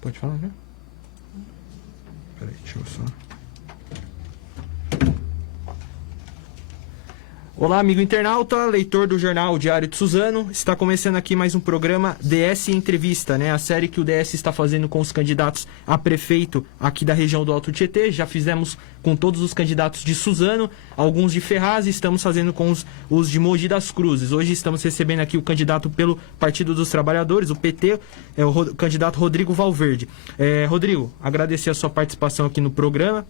Pode falar, né? Peraí, deixa eu só... Olá, amigo internauta, leitor do jornal Diário de Suzano. Está começando aqui mais um programa DS Entrevista, né? A série que o DS está fazendo com os candidatos a prefeito aqui da região do Alto Tietê. Já fizemos com todos os candidatos de Suzano, alguns de Ferraz, e estamos fazendo com os de Mogi das Cruzes. Hoje estamos recebendo aqui o candidato pelo Partido dos Trabalhadores, o PT, o candidato Rodrigo Valverde. Rodrigo, agradecer a sua participação aqui no programa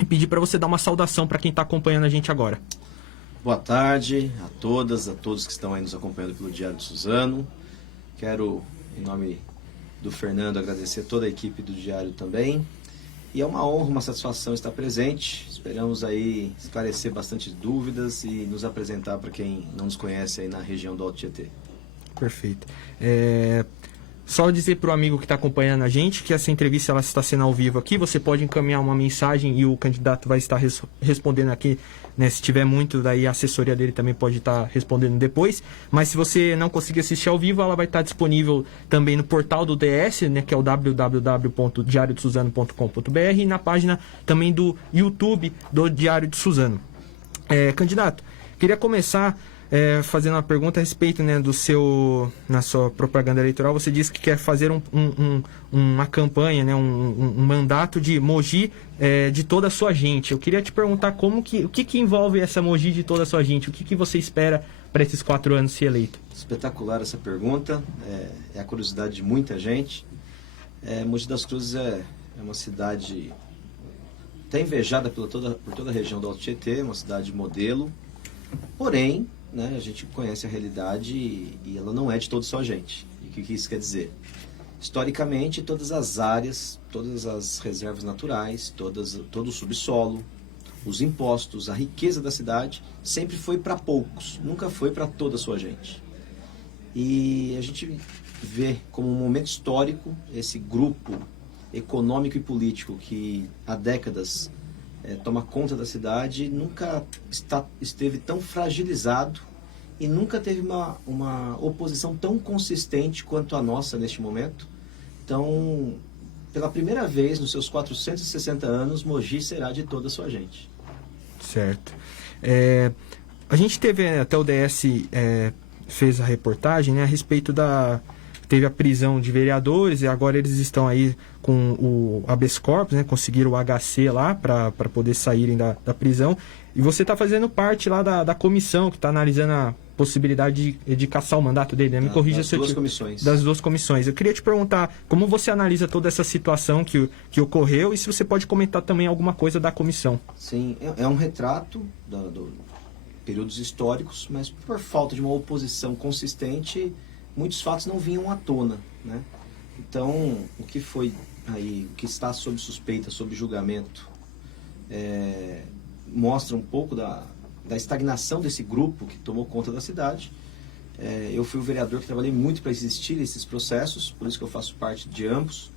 e pedir para você dar uma saudação para quem está acompanhando a gente agora. Boa tarde a todas, a todos que estão aí nos acompanhando pelo Diário de Suzano. Quero, em nome do Fernando, agradecer toda a equipe do Diário também. E é uma honra, uma satisfação estar presente. Esperamos aí esclarecer bastante dúvidas e nos apresentar para quem não nos conhece aí na região do Alto Tietê. Perfeito. Só dizer para o amigo que está acompanhando a gente que essa entrevista ela está sendo ao vivo aqui. Você pode encaminhar uma mensagem e o candidato vai estar respondendo aqui, né? Se tiver muito, daí a assessoria dele também pode estar respondendo depois. Mas se você não conseguir assistir ao vivo, ela vai estar disponível também no portal do DS, né? Que é o www.diariodesuzano.com.br, e na página também do YouTube do Diário de Suzano. Candidato, queria começar... fazendo uma pergunta a respeito, né, na sua propaganda eleitoral. Você disse que quer fazer uma campanha, né, um mandato de Mogi de toda a sua gente. Eu queria te perguntar o que envolve essa Mogi de toda a sua gente? O que você espera para esses 4 anos se eleito? Espetacular essa pergunta, é a curiosidade de muita gente. Mogi das Cruzes é uma cidade até invejada por toda a região do Alto Tietê, uma cidade modelo, porém, né, a gente conhece a realidade e ela não é de toda só a gente. E o que isso quer dizer? Historicamente, todas as áreas, todas as reservas naturais, todo o subsolo, os impostos, a riqueza da cidade, sempre foi para poucos, nunca foi para toda a sua gente. E a gente vê como um momento histórico esse grupo econômico e político que há décadas toma conta da cidade, nunca esteve tão fragilizado e nunca teve uma oposição tão consistente quanto a nossa neste momento. Então, pela primeira vez nos seus 460 anos, Mogi será de toda a sua gente. Certo. A gente teve, até o DS fez a reportagem, né, a respeito teve a prisão de vereadores e agora eles estão aí com o habeas corpus, né? Conseguiram o HC lá para poder saírem da prisão. E você está fazendo parte lá da comissão que está analisando a possibilidade de cassar o mandato dele, né? Me corrija se eu Das duas comissões. Das 2 comissões. Eu queria te perguntar como você analisa toda essa situação que ocorreu e se você pode comentar também alguma coisa da comissão. Sim, é um retrato do períodos históricos, mas por falta de uma oposição consistente, muitos fatos não vinham à tona, né? Então, o que está sob suspeita, sob julgamento, mostra um pouco da estagnação desse grupo que tomou conta da cidade. Eu fui o vereador que trabalhei muito para existir esses processos, por isso que eu faço parte de ambos.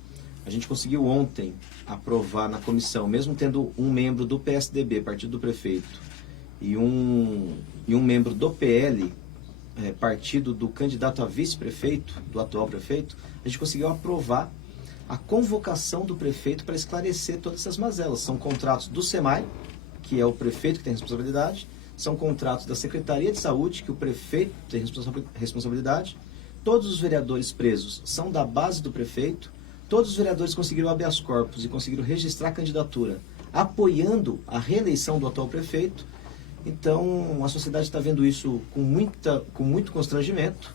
A gente conseguiu ontem aprovar na comissão, mesmo tendo um membro do PSDB, Partido do Prefeito, e um membro do PL, partido do candidato a vice-prefeito, do atual prefeito, a gente conseguiu aprovar a convocação do prefeito para esclarecer todas essas mazelas. São contratos do SEMAI, que é o prefeito que tem responsabilidade, são contratos da Secretaria de Saúde, que o prefeito tem responsabilidade, todos os vereadores presos são da base do prefeito, todos os vereadores conseguiram habeas corpus e conseguiram registrar a candidatura apoiando a reeleição do atual prefeito. Então, a sociedade está vendo isso com muito constrangimento.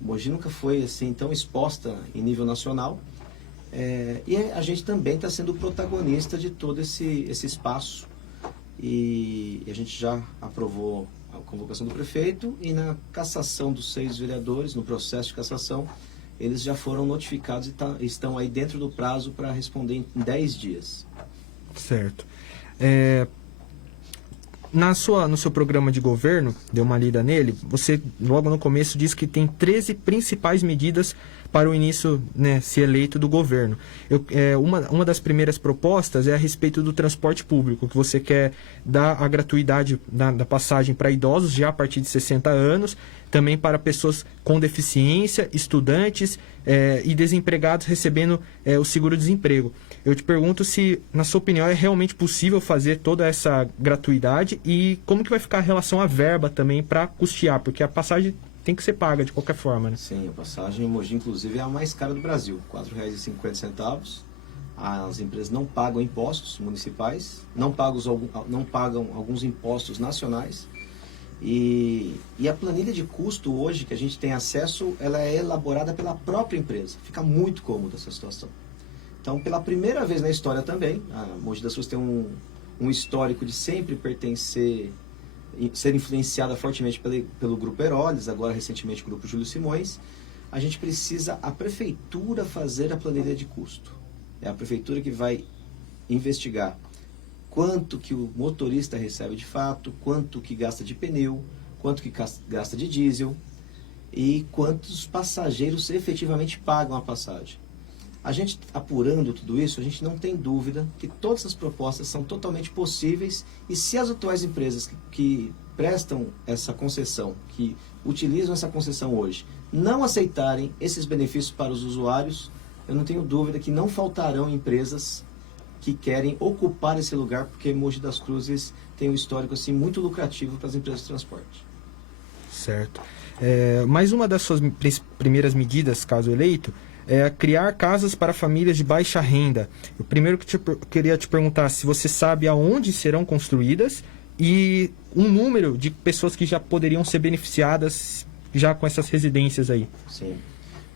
Mogi nunca foi assim tão exposta em nível nacional. E a gente também está sendo protagonista de todo esse espaço. E a gente já aprovou a convocação do prefeito e na cassação dos 6 vereadores, no processo de cassação, eles já foram notificados e estão aí dentro do prazo para responder em 10 dias. Certo. No seu programa de governo, deu uma lida nele, você logo no começo diz que tem 13 principais medidas para o início, né, se eleito, do governo. Uma das primeiras propostas é a respeito do transporte público, que você quer dar a gratuidade da passagem para idosos já a partir de 60 anos, também para pessoas com deficiência, estudantes e desempregados recebendo o seguro-desemprego. Eu te pergunto se, na sua opinião, é realmente possível fazer toda essa gratuidade e como que vai ficar a relação à verba também para custear, porque a passagem tem que ser paga de qualquer forma, né? Sim, a passagem em Mogi, inclusive, é a mais cara do Brasil, R$ 4,50. As empresas não pagam impostos municipais, não pagam alguns impostos nacionais. E a planilha de custo hoje que a gente tem acesso, ela é elaborada pela própria empresa. Fica muito cômoda essa situação. Então, pela primeira vez na história também, a Mogi das Cruzes tem um histórico de sempre ser influenciada fortemente pelo Grupo Heroles, agora recentemente o Grupo Júlio Simões. A gente precisa a prefeitura fazer a planilha de custo. É a prefeitura que vai investigar quanto que o motorista recebe de fato, quanto que gasta de pneu, quanto que gasta de diesel e quantos passageiros efetivamente pagam a passagem. A gente apurando tudo isso, a gente não tem dúvida que todas as propostas são totalmente possíveis e se as atuais empresas que prestam essa concessão, que utilizam essa concessão hoje, não aceitarem esses benefícios para os usuários, eu não tenho dúvida que não faltarão empresas que querem ocupar esse lugar, porque Mogi das Cruzes tem um histórico assim, muito lucrativo para as empresas de transporte. Certo. Mais uma das suas primeiras medidas, caso eleito, é criar casas para famílias de baixa renda. O primeiro que queria te perguntar se você sabe aonde serão construídas e um número de pessoas que já poderiam ser beneficiadas já com essas residências aí. Sim.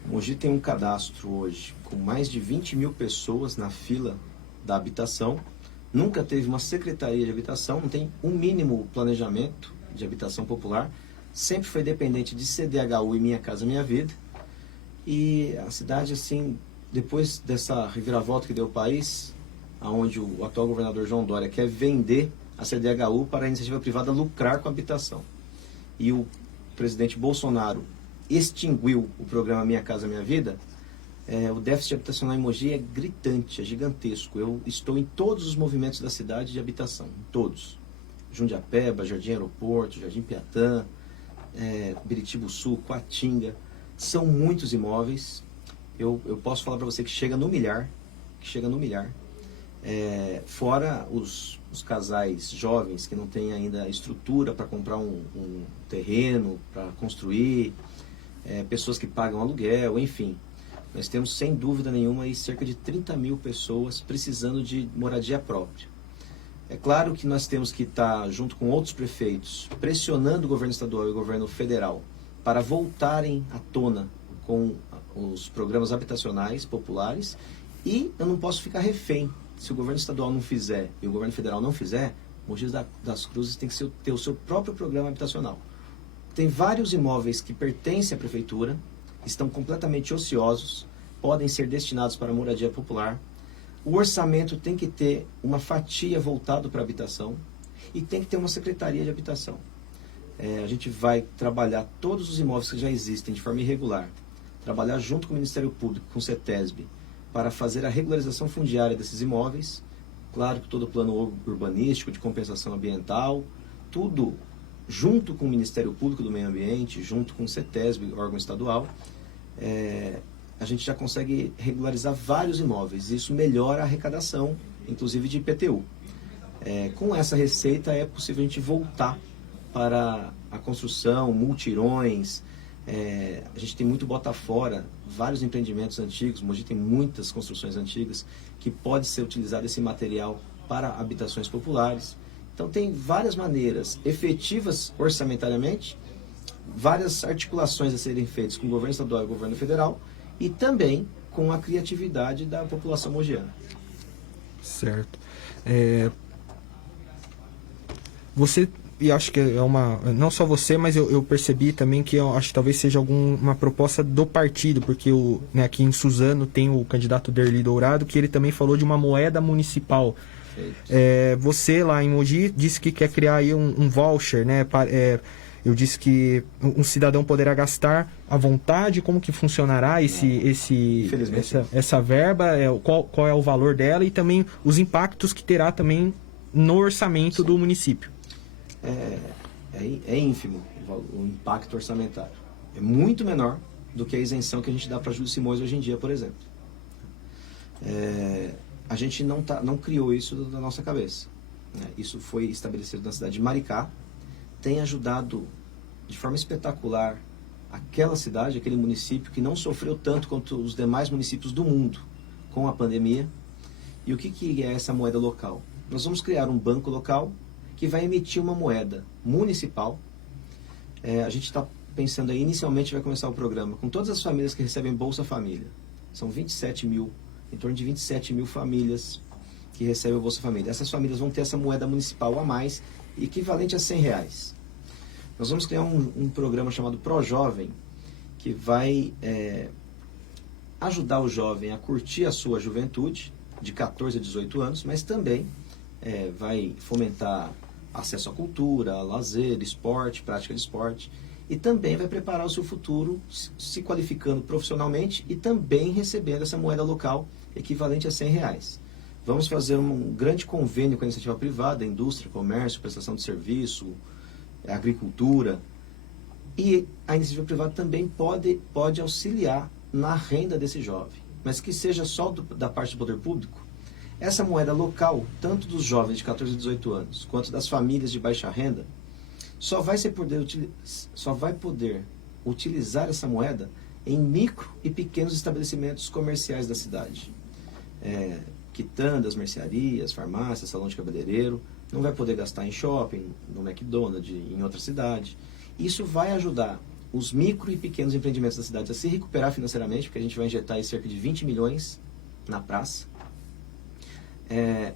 Mogi tem um cadastro hoje com mais de 20 mil pessoas na fila da habitação. Nunca teve uma secretaria de habitação, não tem um mínimo planejamento de habitação popular. Sempre foi dependente de CDHU e Minha Casa Minha Vida. E a cidade, assim, depois dessa reviravolta que deu o país, onde o atual governador João Dória quer vender a CDHU para a iniciativa privada lucrar com a habitação. E o presidente Bolsonaro extinguiu o programa Minha Casa Minha Vida, o déficit habitacional em Mogi é gritante, é gigantesco. Eu estou em todos os movimentos da cidade de habitação, em todos. Jundiapeba, Jardim Aeroporto, Jardim Piatã, Biritibu Sul, Coatinga. São muitos imóveis. Eu posso falar para você que chega no milhar. Fora os casais jovens que não têm ainda estrutura para comprar um terreno, para construir, pessoas que pagam aluguel, enfim. Nós temos, sem dúvida nenhuma, aí, cerca de 30 mil pessoas precisando de moradia própria. É claro que nós temos que estar, junto com outros prefeitos, pressionando o governo estadual e o governo federal para voltarem à tona com os programas habitacionais populares, e eu não posso ficar refém. Se o governo estadual não fizer e o governo federal não fizer, Mogi das Cruzes tem que ter o seu próprio programa habitacional. Tem vários imóveis que pertencem à prefeitura, estão completamente ociosos, podem ser destinados para moradia popular. O orçamento tem que ter uma fatia voltada para a habitação e tem que ter uma secretaria de habitação. A gente vai trabalhar todos os imóveis que já existem de forma irregular, trabalhar junto com o Ministério Público, com o CETESB, para fazer a regularização fundiária desses imóveis. Claro que todo o plano urbanístico, de compensação ambiental, tudo junto com o Ministério Público do Meio Ambiente, junto com o CETESB, órgão estadual, a gente já consegue regularizar vários imóveis. Isso melhora a arrecadação, inclusive de IPTU. Com essa receita é possível a gente voltar para a construção, multirões. A gente tem muito bota fora, vários empreendimentos antigos. Mogi tem muitas construções antigas que pode ser utilizado esse material para habitações populares. Então tem várias maneiras efetivas orçamentariamente, várias articulações a serem feitas com o governo estadual e o governo federal e também com a criatividade da população mogiana. Certo. Você e acho que é uma... Não só você, mas eu percebi também que eu acho que talvez seja uma proposta do partido, porque né, aqui em Suzano tem o candidato Derli Dourado, que ele também falou de uma moeda municipal. Você lá em Mogi disse que quer criar aí um voucher, né? Eu disse que um cidadão poderá gastar à vontade. Como que funcionará essa verba? Qual é o valor dela e também os impactos que terá também no orçamento do município? É ínfimo o impacto orçamentário. É muito menor do que a isenção que a gente dá para Júlio Simões hoje em dia, por exemplo. A gente não criou isso da nossa cabeça, né? Isso foi estabelecido na cidade de Maricá, tem ajudado de forma espetacular aquela cidade, aquele município que não sofreu tanto quanto os demais municípios do mundo com a pandemia. E o que é essa moeda local? Nós vamos criar um banco local que vai emitir uma moeda municipal. A gente está pensando aí, inicialmente vai começar o programa com todas as famílias que recebem Bolsa Família. São 27 mil, em torno de 27 mil famílias que recebem o Bolsa Família. Essas famílias vão ter essa moeda municipal a mais, equivalente a R$100. Nós vamos criar um programa chamado ProJovem, que vai ajudar o jovem a curtir a sua juventude, de 14 a 18 anos, mas também vai fomentar acesso à cultura, a lazer, esporte, prática de esporte, e também vai preparar o seu futuro se qualificando profissionalmente e também recebendo essa moeda local equivalente a R$100. Vamos fazer um grande convênio com a iniciativa privada, indústria, comércio, prestação de serviço, agricultura, e a iniciativa privada também pode auxiliar na renda desse jovem, mas que seja só da parte do poder público. Essa moeda local, tanto dos jovens de 14 a 18 anos, quanto das famílias de baixa renda, só vai poder utilizar essa moeda em micro e pequenos estabelecimentos comerciais da cidade. Quitandas, mercearias, farmácias, salão de cabeleireiro. Não vai poder gastar em shopping, no McDonald's, em outra cidade. Isso vai ajudar os micro e pequenos empreendimentos da cidade a se recuperar financeiramente, porque a gente vai injetar aí cerca de 20 milhões na praça.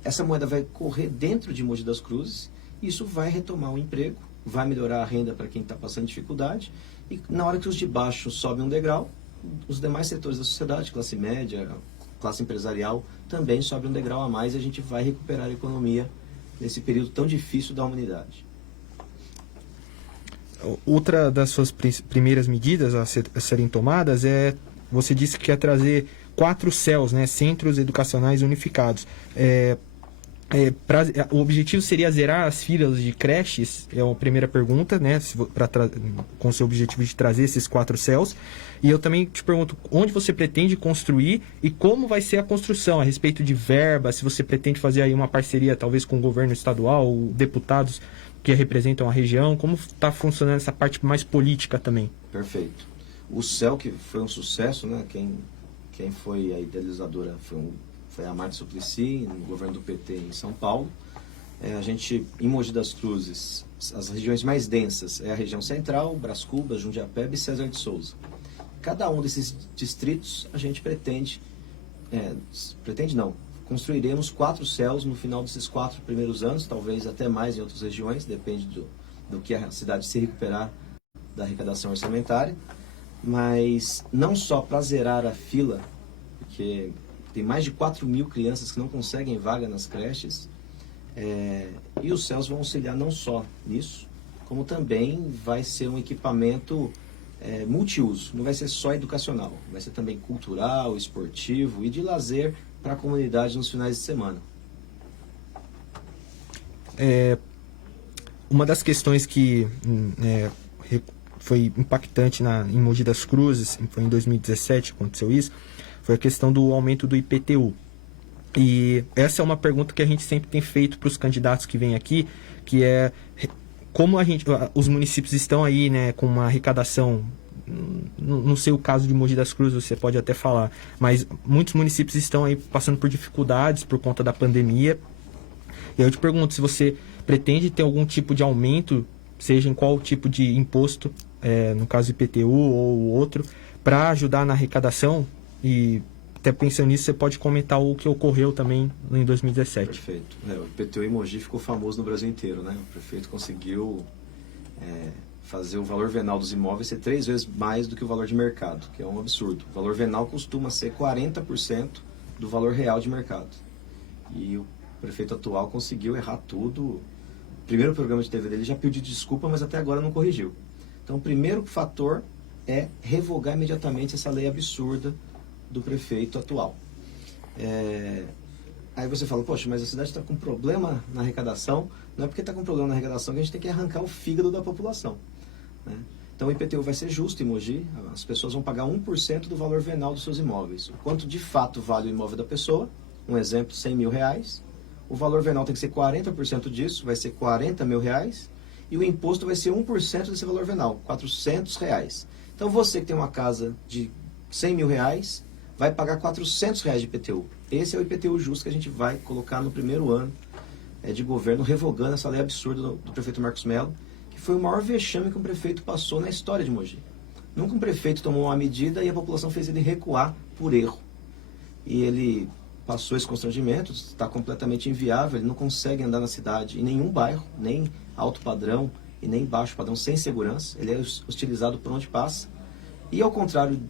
Essa moeda vai correr dentro de Mogi das Cruzes, isso vai retomar o emprego, vai melhorar a renda para quem está passando dificuldade, e na hora que os de baixo sobem um degrau, os demais setores da sociedade, classe média, classe empresarial, também sobem um degrau a mais, e a gente vai recuperar a economia nesse período tão difícil da humanidade. Outra das suas primeiras medidas a serem tomadas você disse que quer trazer 4 CEUs, né, Centros Educacionais Unificados. O objetivo seria zerar as filas de creches? É a primeira pergunta, né, com o seu objetivo de trazer esses 4 CEUs. E eu também te pergunto, onde você pretende construir e como vai ser a construção, a respeito de verba, se você pretende fazer aí uma parceria talvez com o governo estadual, ou deputados que representam a região, como está funcionando essa parte mais política também? Perfeito. O CEU, que foi um sucesso, né, quem foi a idealizadora foi a Marta Suplicy, no governo do PT em São Paulo. A gente, em Mogi das Cruzes, as regiões mais densas é a região central, Brás Cubas, Jundiapeba e César de Souza. Cada um desses distritos a gente construiremos 4 CEUs no final desses 4 primeiros anos, talvez até mais em outras regiões, depende do que a cidade se recuperar da arrecadação orçamentária, mas não só para zerar a fila, porque tem mais de 4 mil crianças que não conseguem vaga nas creches, e os CEUs vão auxiliar não só nisso, como também vai ser um equipamento multiuso, não vai ser só educacional, vai ser também cultural, esportivo e de lazer para a comunidade nos finais de semana. Uma das questões que foi impactante em Mogi das Cruzes, foi em 2017 que aconteceu isso, foi a questão do aumento do IPTU. E essa é uma pergunta que a gente sempre tem feito para os candidatos que vêm aqui, que é como os municípios estão aí, né, com uma arrecadação, não sei o caso de Mogi das Cruzes, você pode até falar, mas muitos municípios estão aí passando por dificuldades por conta da pandemia. E eu te pergunto se você pretende ter algum tipo de aumento, seja em qual tipo de imposto, no caso IPTU ou outro, para ajudar na arrecadação e até pensando nisso, você pode comentar o que ocorreu também em 2017. Perfeito. O IPTU em Mogi ficou famoso no Brasil inteiro, né? O prefeito conseguiu fazer o valor venal dos imóveis ser 3 vezes mais do que o valor de mercado, que é um absurdo. O valor venal costuma ser 40% do valor real de mercado. E o prefeito atual conseguiu errar tudo. O primeiro programa de TV dele já pediu desculpa, mas até agora não corrigiu. Então, o primeiro fator é revogar imediatamente essa lei absurda do prefeito atual. Aí você fala, poxa, mas a cidade está com problema na arrecadação. Não é porque está com problema na arrecadação que a gente tem que arrancar o fígado da população, né? Então, o IPTU vai ser justo em Mogi. As pessoas vão pagar 1% do valor venal dos seus imóveis. O quanto de fato vale o imóvel da pessoa, um exemplo, 100 mil reais. O valor venal tem que ser 40% disso, vai ser 40 mil reais. E o imposto vai ser 1% desse valor venal, 400 reais. Então, você que tem uma casa de 100 mil reais, vai pagar 400 reais de IPTU. Esse é o IPTU justo que a gente vai colocar no primeiro ano de governo, revogando essa lei absurda do prefeito Marcos Mello, que foi o maior vexame que um prefeito passou na história de Mogi. Nunca um prefeito tomou uma medida e a população fez ele recuar por erro. E ele passou esse constrangimento, está completamente inviável, ele não consegue andar na cidade, em nenhum bairro, nem alto padrão e nem baixo padrão, sem segurança. Ele é hostilizado por onde passa. E ao contrário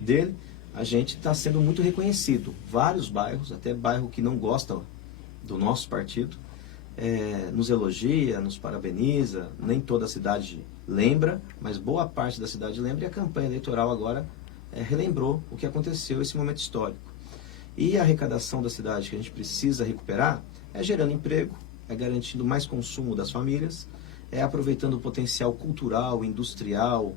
dele, a gente está sendo muito reconhecido. Vários bairros, até bairro que não gosta do nosso partido, nos elogia, nos parabeniza. Nem toda a cidade lembra, mas boa parte da cidade lembra, e a campanha eleitoral agora relembrou o que aconteceu, esse momento histórico. E a arrecadação da cidade que a gente precisa recuperar é gerando emprego, é garantindo mais consumo das famílias, é aproveitando o potencial cultural, industrial,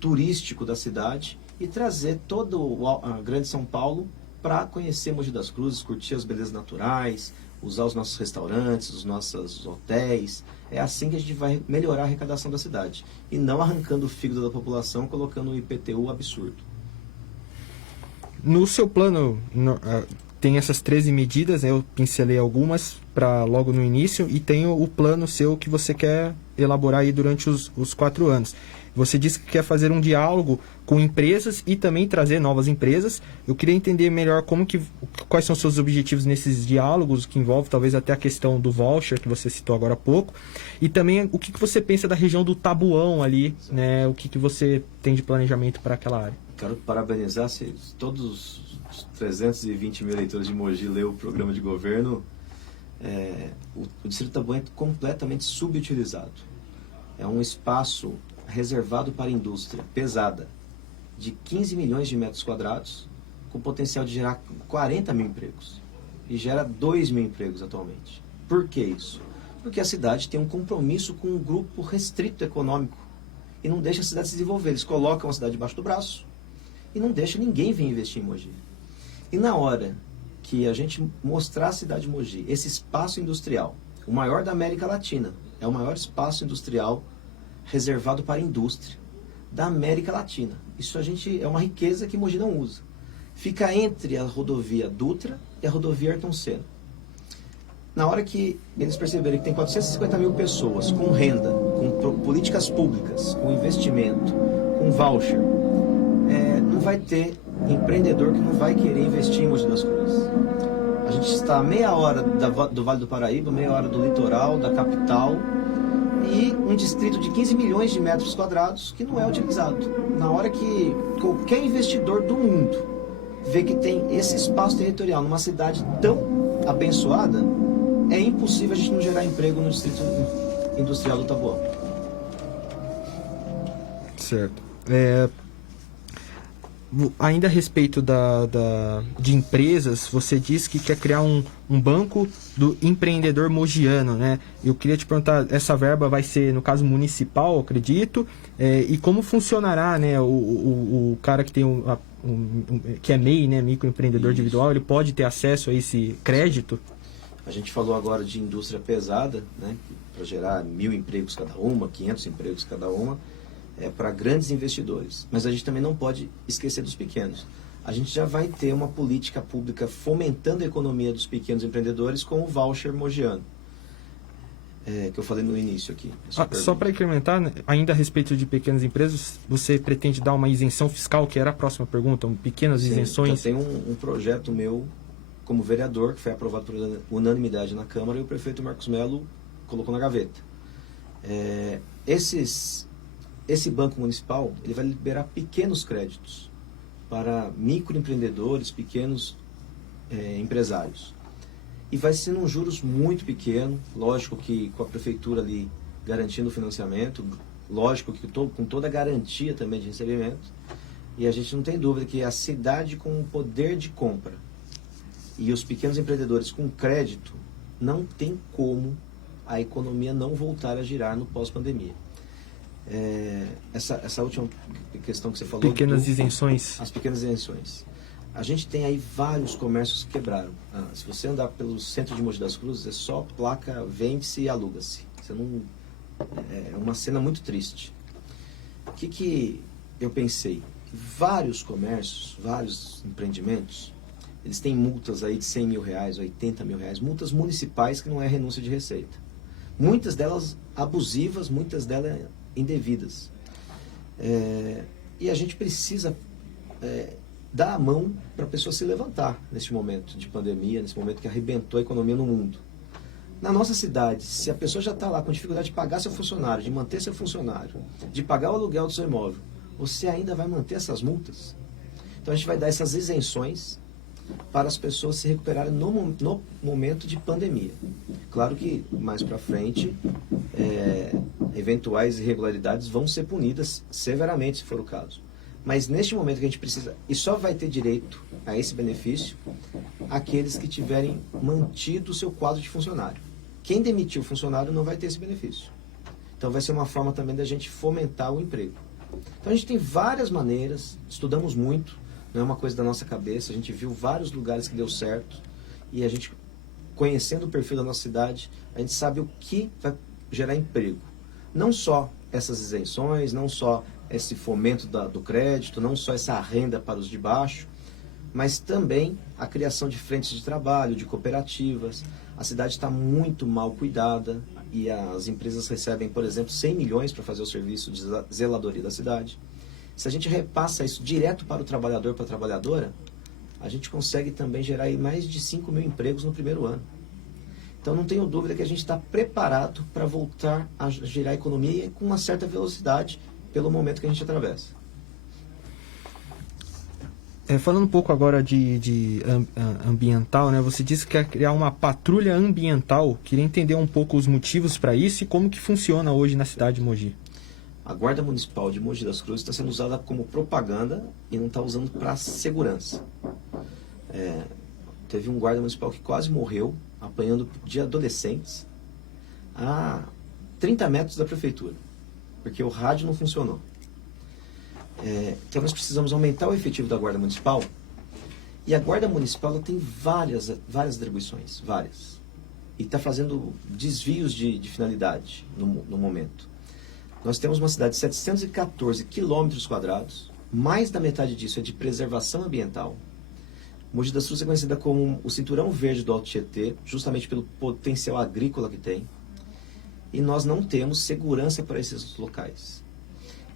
turístico da cidade e trazer todo a grande São Paulo para conhecer Mogi das Cruzes, curtir as belezas naturais, usar os nossos restaurantes, os nossos hotéis. É assim que a gente vai melhorar a arrecadação da cidade. E não arrancando o fígado da população, colocando um IPTU absurdo. No seu plano, tem essas 13 medidas, eu pincelei algumas para logo no início, e tem o plano seu que você quer elaborar aí durante os 4 anos. Você disse que quer fazer um diálogo com empresas e também trazer novas empresas. Eu queria entender melhor quais são os seus objetivos nesses diálogos, que envolve talvez até a questão do voucher, que você citou agora há pouco, e também o que você pensa da região do Tabuão ali, né? O que você tem de planejamento para aquela área. Quero parabenizar, se todos os 320 mil eleitores de Mogi leu o programa de governo. O Distrito Tabuão é completamente subutilizado. É um espaço reservado para a indústria pesada, de 15 milhões de metros quadrados, com potencial de gerar 40 mil empregos. E gera 2 mil empregos atualmente. Por que isso? Porque a cidade tem um compromisso com um grupo restrito econômico e não deixa a cidade se desenvolver. Eles colocam a cidade debaixo do braço e não deixa ninguém vir investir em Mogi. E na hora que a gente mostrar a cidade de Mogi, esse espaço industrial, o maior da América Latina, é o maior espaço industrial reservado para a indústria da América Latina. Isso é uma riqueza que Mogi não usa. Fica entre a rodovia Dutra e a rodovia Ayrton Senna. Na hora que eles perceberem que tem 450 mil pessoas com renda, com políticas públicas, com investimento, com voucher, não vai ter empreendedor que não vai querer investir em Mogi das Cruzes. A gente está a meia hora do Vale do Paraíba, meia hora do litoral, da capital, e um distrito de 15 milhões de metros quadrados que não é utilizado. Na hora que qualquer investidor do mundo vê que tem esse espaço territorial numa cidade tão abençoada, é impossível a gente não gerar emprego no distrito industrial do Taboão. Certo. Ainda a respeito de empresas, você disse que quer criar um banco do empreendedor mogiano, né? Eu queria te perguntar, essa verba vai ser, no caso, municipal, acredito, e como funcionará, né? O cara que tem que é MEI, né? Microempreendedor individual, ele pode ter acesso a esse crédito? A gente falou agora de indústria pesada, né? Para gerar 1.000 empregos cada uma, 500 empregos cada uma. Para grandes investidores, mas a gente também não pode esquecer dos pequenos. A gente já vai ter uma política pública fomentando a economia dos pequenos empreendedores com o voucher mogiano. que eu falei no início aqui. Só para incrementar, né, ainda a respeito de pequenas empresas, você pretende dar uma isenção fiscal, que era a próxima pergunta, pequenas isenções? Já tem um projeto meu como vereador, que foi aprovado por unanimidade na Câmara, e o prefeito Marcos Melo colocou na gaveta. Esse banco municipal, ele vai liberar pequenos créditos para microempreendedores, pequenos empresários. E vai ser num juros muito pequeno, lógico que com a prefeitura ali garantindo o financiamento, lógico que com toda a garantia também de recebimento. E a gente não tem dúvida que a cidade com o poder de compra e os pequenos empreendedores com crédito, não tem como a economia não voltar a girar no pós-pandemia. Essa última questão que você falou... Pequenas isenções. As pequenas isenções. A gente tem aí vários comércios que quebraram. Se você andar pelo centro de Mogi das Cruzes, é só placa vende-se e aluga-se. É uma cena muito triste. O que eu pensei? Vários comércios, vários empreendimentos, eles têm multas aí de 100 mil reais, 80 mil reais, multas municipais que não é renúncia de receita. Muitas delas abusivas, muitas delas indevidas. E a gente precisa dar a mão para a pessoa se levantar neste momento de pandemia, nesse momento que arrebentou a economia no mundo. Na nossa cidade, se a pessoa já está lá com dificuldade de pagar seu funcionário, de manter seu funcionário, de pagar o aluguel do seu imóvel, você ainda vai manter essas multas? Então a gente vai dar essas isenções para as pessoas se recuperarem no momento de pandemia. Claro que mais para frente, eventuais irregularidades vão ser punidas severamente, se for o caso. Mas neste momento que a gente precisa, e só vai ter direito a esse benefício, aqueles que tiverem mantido o seu quadro de funcionário. Quem demitiu o funcionário não vai ter esse benefício. Então vai ser uma forma também da gente fomentar o emprego. Então a gente tem várias maneiras, estudamos muito, não é uma coisa da nossa cabeça, a gente viu vários lugares que deu certo, e a gente, conhecendo o perfil da nossa cidade, a gente sabe o que vai gerar emprego. Não só essas isenções, não só esse fomento do crédito, não só essa renda para os de baixo, mas também a criação de frentes de trabalho, de cooperativas. A cidade está muito mal cuidada e as empresas recebem, por exemplo, 100 milhões para fazer o serviço de zeladoria da cidade. Se a gente repassa isso direto para o trabalhador, para a trabalhadora, a gente consegue também gerar aí mais de 5 mil empregos no primeiro ano. Então não tenho dúvida que a gente está preparado para voltar a gerar economia com uma certa velocidade pelo momento que a gente atravessa. Falando um pouco agora de ambiental, né? Você disse que quer criar uma patrulha ambiental. Queria entender um pouco os motivos para isso e como que funciona hoje na cidade de Mogi. A Guarda Municipal de Mogi das Cruzes está sendo usada como propaganda e não está usando para segurança. Teve um guarda municipal que quase morreu apanhando de adolescentes a 30 metros da prefeitura, porque o rádio não funcionou. Então nós precisamos aumentar o efetivo da Guarda Municipal, e a Guarda Municipal ela tem várias atribuições, várias, e está fazendo desvios de finalidade no momento. Nós temos uma cidade de 714 quilômetros quadrados, mais da metade disso é de preservação ambiental. Mogi das Cruzes é conhecida como o cinturão verde do Alto Tietê, justamente pelo potencial agrícola que tem, e nós não temos segurança para esses locais.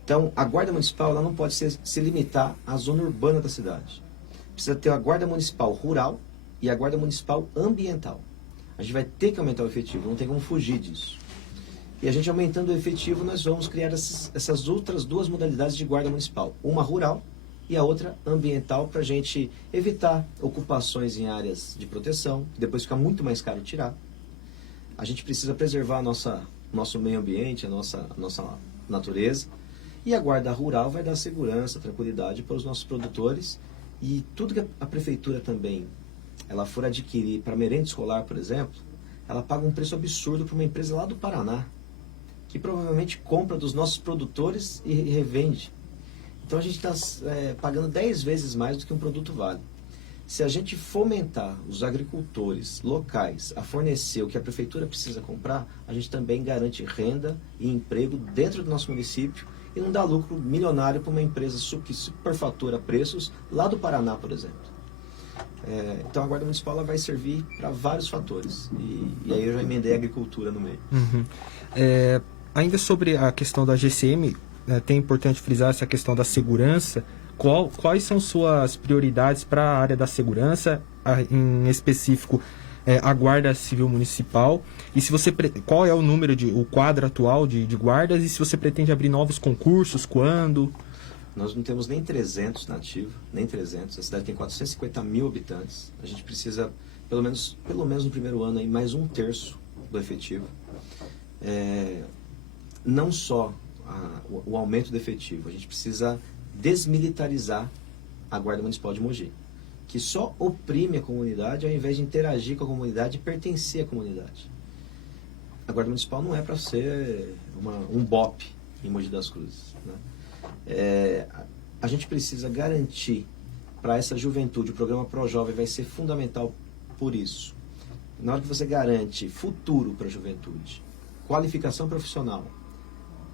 Então, a Guarda Municipal ela não pode se limitar à zona urbana da cidade. Precisa ter a Guarda Municipal rural e a Guarda Municipal ambiental. A gente vai ter que aumentar o efetivo, não tem como fugir disso. E a gente aumentando o efetivo, nós vamos criar essas outras duas modalidades de Guarda Municipal. Uma rural e a outra ambiental, para a gente evitar ocupações em áreas de proteção, depois fica muito mais caro tirar. A gente precisa preservar nosso meio ambiente, a nossa natureza. E a guarda rural vai dar segurança, tranquilidade para os nossos produtores. E tudo que a prefeitura também ela for adquirir para merenda escolar, por exemplo, ela paga um preço absurdo para uma empresa lá do Paraná, que provavelmente compra dos nossos produtores e revende. Então a gente está pagando 10 vezes mais do que um produto vale. Se a gente fomentar os agricultores locais a fornecer o que a prefeitura precisa comprar, a gente também garante renda e emprego dentro do nosso município e não dá lucro milionário para uma empresa que superfatura preços lá do Paraná, por exemplo. Então a Guarda Municipal ela vai servir para vários fatores. E aí eu já emendei a agricultura no meio. Uhum. Ainda sobre a questão da GCM, é importante frisar essa questão da segurança. Quais são suas prioridades para a área da segurança, em específico a Guarda Civil Municipal? E se você qual é o quadro atual de guardas, e se você pretende abrir novos concursos, quando? Nós não temos nem 300 na ativa, nem 300. A cidade tem 450 mil habitantes. A gente precisa, pelo menos no primeiro ano, aí, mais 1/3 do efetivo. Não só o aumento do efetivo, a gente precisa desmilitarizar a Guarda Municipal de Mogi, que só oprime a comunidade ao invés de interagir com a comunidade e pertencer à comunidade. A Guarda Municipal não é para ser um BOP em Mogi das Cruzes, né? A gente precisa garantir para essa juventude, o programa ProJovem vai ser fundamental por isso. Na hora que você garante futuro para a juventude, qualificação profissional,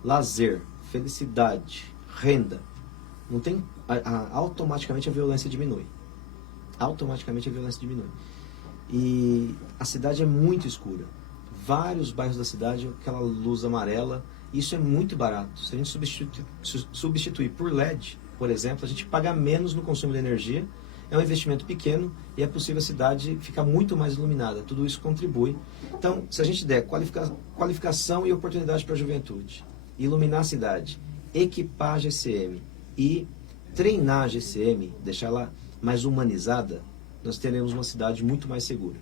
lazer, felicidade, renda, não tem, automaticamente a violência diminui. Automaticamente a violência diminui. E a cidade é muito escura. Vários bairros da cidade, aquela luz amarela, isso é muito barato. Se a gente substituir por LED, por exemplo, a gente paga menos no consumo de energia, é um investimento pequeno e é possível a cidade ficar muito mais iluminada. Tudo isso contribui. Então, se a gente der qualificação e oportunidade para a juventude, iluminar a cidade, equipar a GCM e treinar a GCM, deixar ela mais humanizada, nós teremos uma cidade muito mais segura.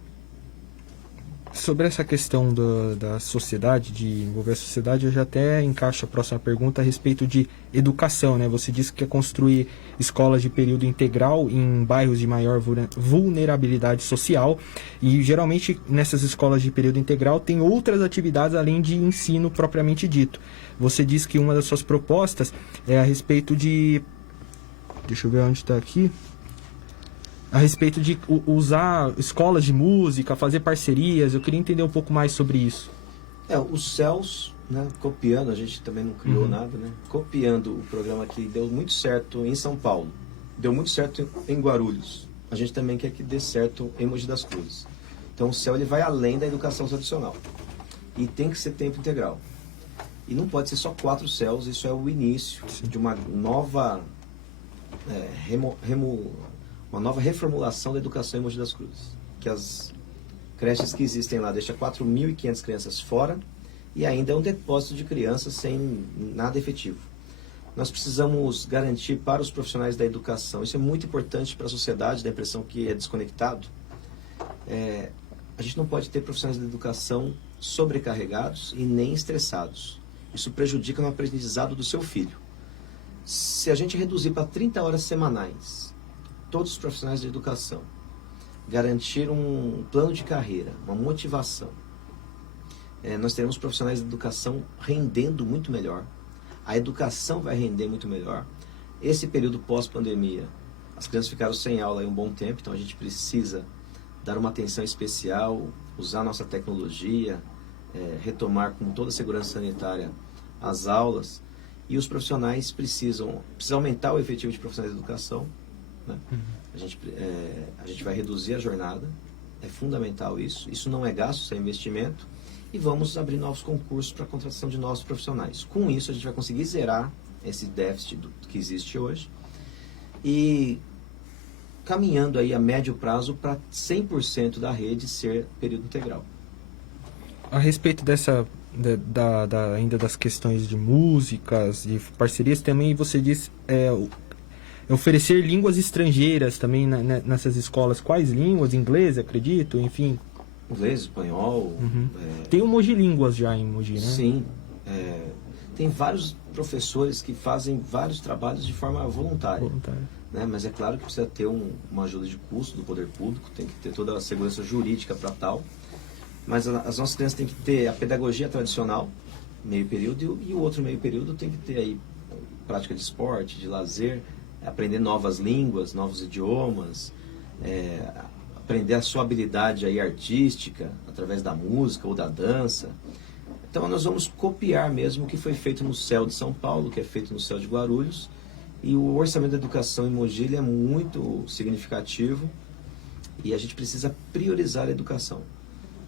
Sobre essa questão da sociedade, de envolver a sociedade, eu já até encaixo a próxima pergunta a respeito de educação, né? Você disse que quer construir escolas de período integral em bairros de maior vulnerabilidade social, e geralmente nessas escolas de período integral tem outras atividades além de ensino propriamente dito. Você disse que uma das suas propostas é a respeito de... Deixa eu ver onde está aqui... a respeito de usar escolas de música, fazer parcerias. Eu queria entender um pouco mais sobre isso. Os CELS, né, copiando, a gente também não criou nada, né? Copiando o programa que deu muito certo em São Paulo, deu muito certo em Guarulhos. A gente também quer que dê certo em Mogi das Cruzes. Então o CEL ele vai além da educação tradicional. E tem que ser tempo integral. E não pode ser só 4 CELs, isso é o início de uma nova uma nova reformulação da educação em Mogi das Cruzes. Que as creches que existem lá deixam 4.500 crianças fora e ainda é um depósito de crianças sem nada efetivo. Nós precisamos garantir para os profissionais da educação, isso é muito importante para a sociedade, dá a impressão que é desconectado. A gente não pode ter profissionais da educação sobrecarregados e nem estressados. Isso prejudica no aprendizado do seu filho. Se a gente reduzir para 30 horas semanais, todos os profissionais de educação, garantir um plano de carreira, uma motivação, nós teremos profissionais de educação rendendo muito melhor, a educação vai render muito melhor. Esse período pós-pandemia, as crianças ficaram sem aula aí um bom tempo, então a gente precisa dar uma atenção especial, usar nossa tecnologia, retomar com toda a segurança sanitária as aulas, e os profissionais precisam aumentar o efetivo de profissionais de educação, né? A gente vai reduzir a jornada, é fundamental isso não é gasto, isso é investimento, e vamos abrir novos concursos para a contratação de novos profissionais. Com isso a gente vai conseguir zerar esse déficit que existe hoje e caminhando aí a médio prazo para 100% da rede ser período integral. A respeito ainda das questões de músicas, de parcerias, também você disse oferecer línguas estrangeiras também nessas escolas. Quais línguas? Inglês, acredito, enfim. Inglês, espanhol. Tem o Mogi Línguas já em Mogi, né? Sim. Tem vários professores que fazem vários trabalhos de forma voluntária. Né? Mas é claro que precisa ter uma ajuda de custo do poder público, tem que ter toda a segurança jurídica para tal. Mas as nossas crianças têm que ter a pedagogia tradicional, meio período, e o outro meio período tem que ter aí prática de esporte, de lazer, aprender novas línguas, novos idiomas, aprender a sua habilidade aí artística através da música ou da dança. Então nós vamos copiar mesmo o que foi feito no CEL de São Paulo, que é feito no CEL de Guarulhos, e o orçamento da educação em Mogi ele é muito significativo. E a gente precisa priorizar a educação.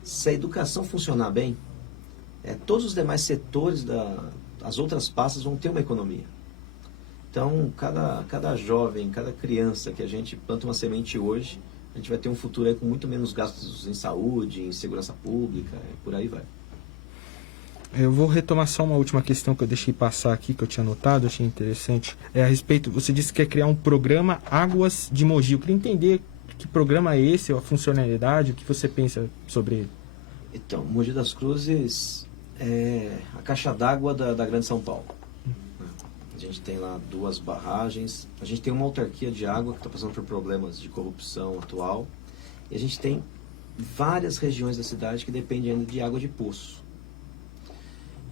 Se a educação funcionar bem, todos os demais setores, as outras pastas vão ter uma economia. Então, cada jovem, cada criança que a gente planta uma semente hoje, a gente vai ter um futuro aí com muito menos gastos em saúde, em segurança pública, por aí vai. Eu vou retomar só uma última questão que eu deixei passar aqui, que eu tinha anotado, achei interessante. A respeito, você disse que quer criar um programa Águas de Mogi. Eu queria entender que programa é esse, a funcionalidade, o que você pensa sobre ele. Então, Mogi das Cruzes é a caixa d'água da Grande São Paulo. A gente tem lá 2 barragens, a gente tem uma autarquia de água que está passando por problemas de corrupção atual, e a gente tem várias regiões da cidade que dependem ainda de água de poço.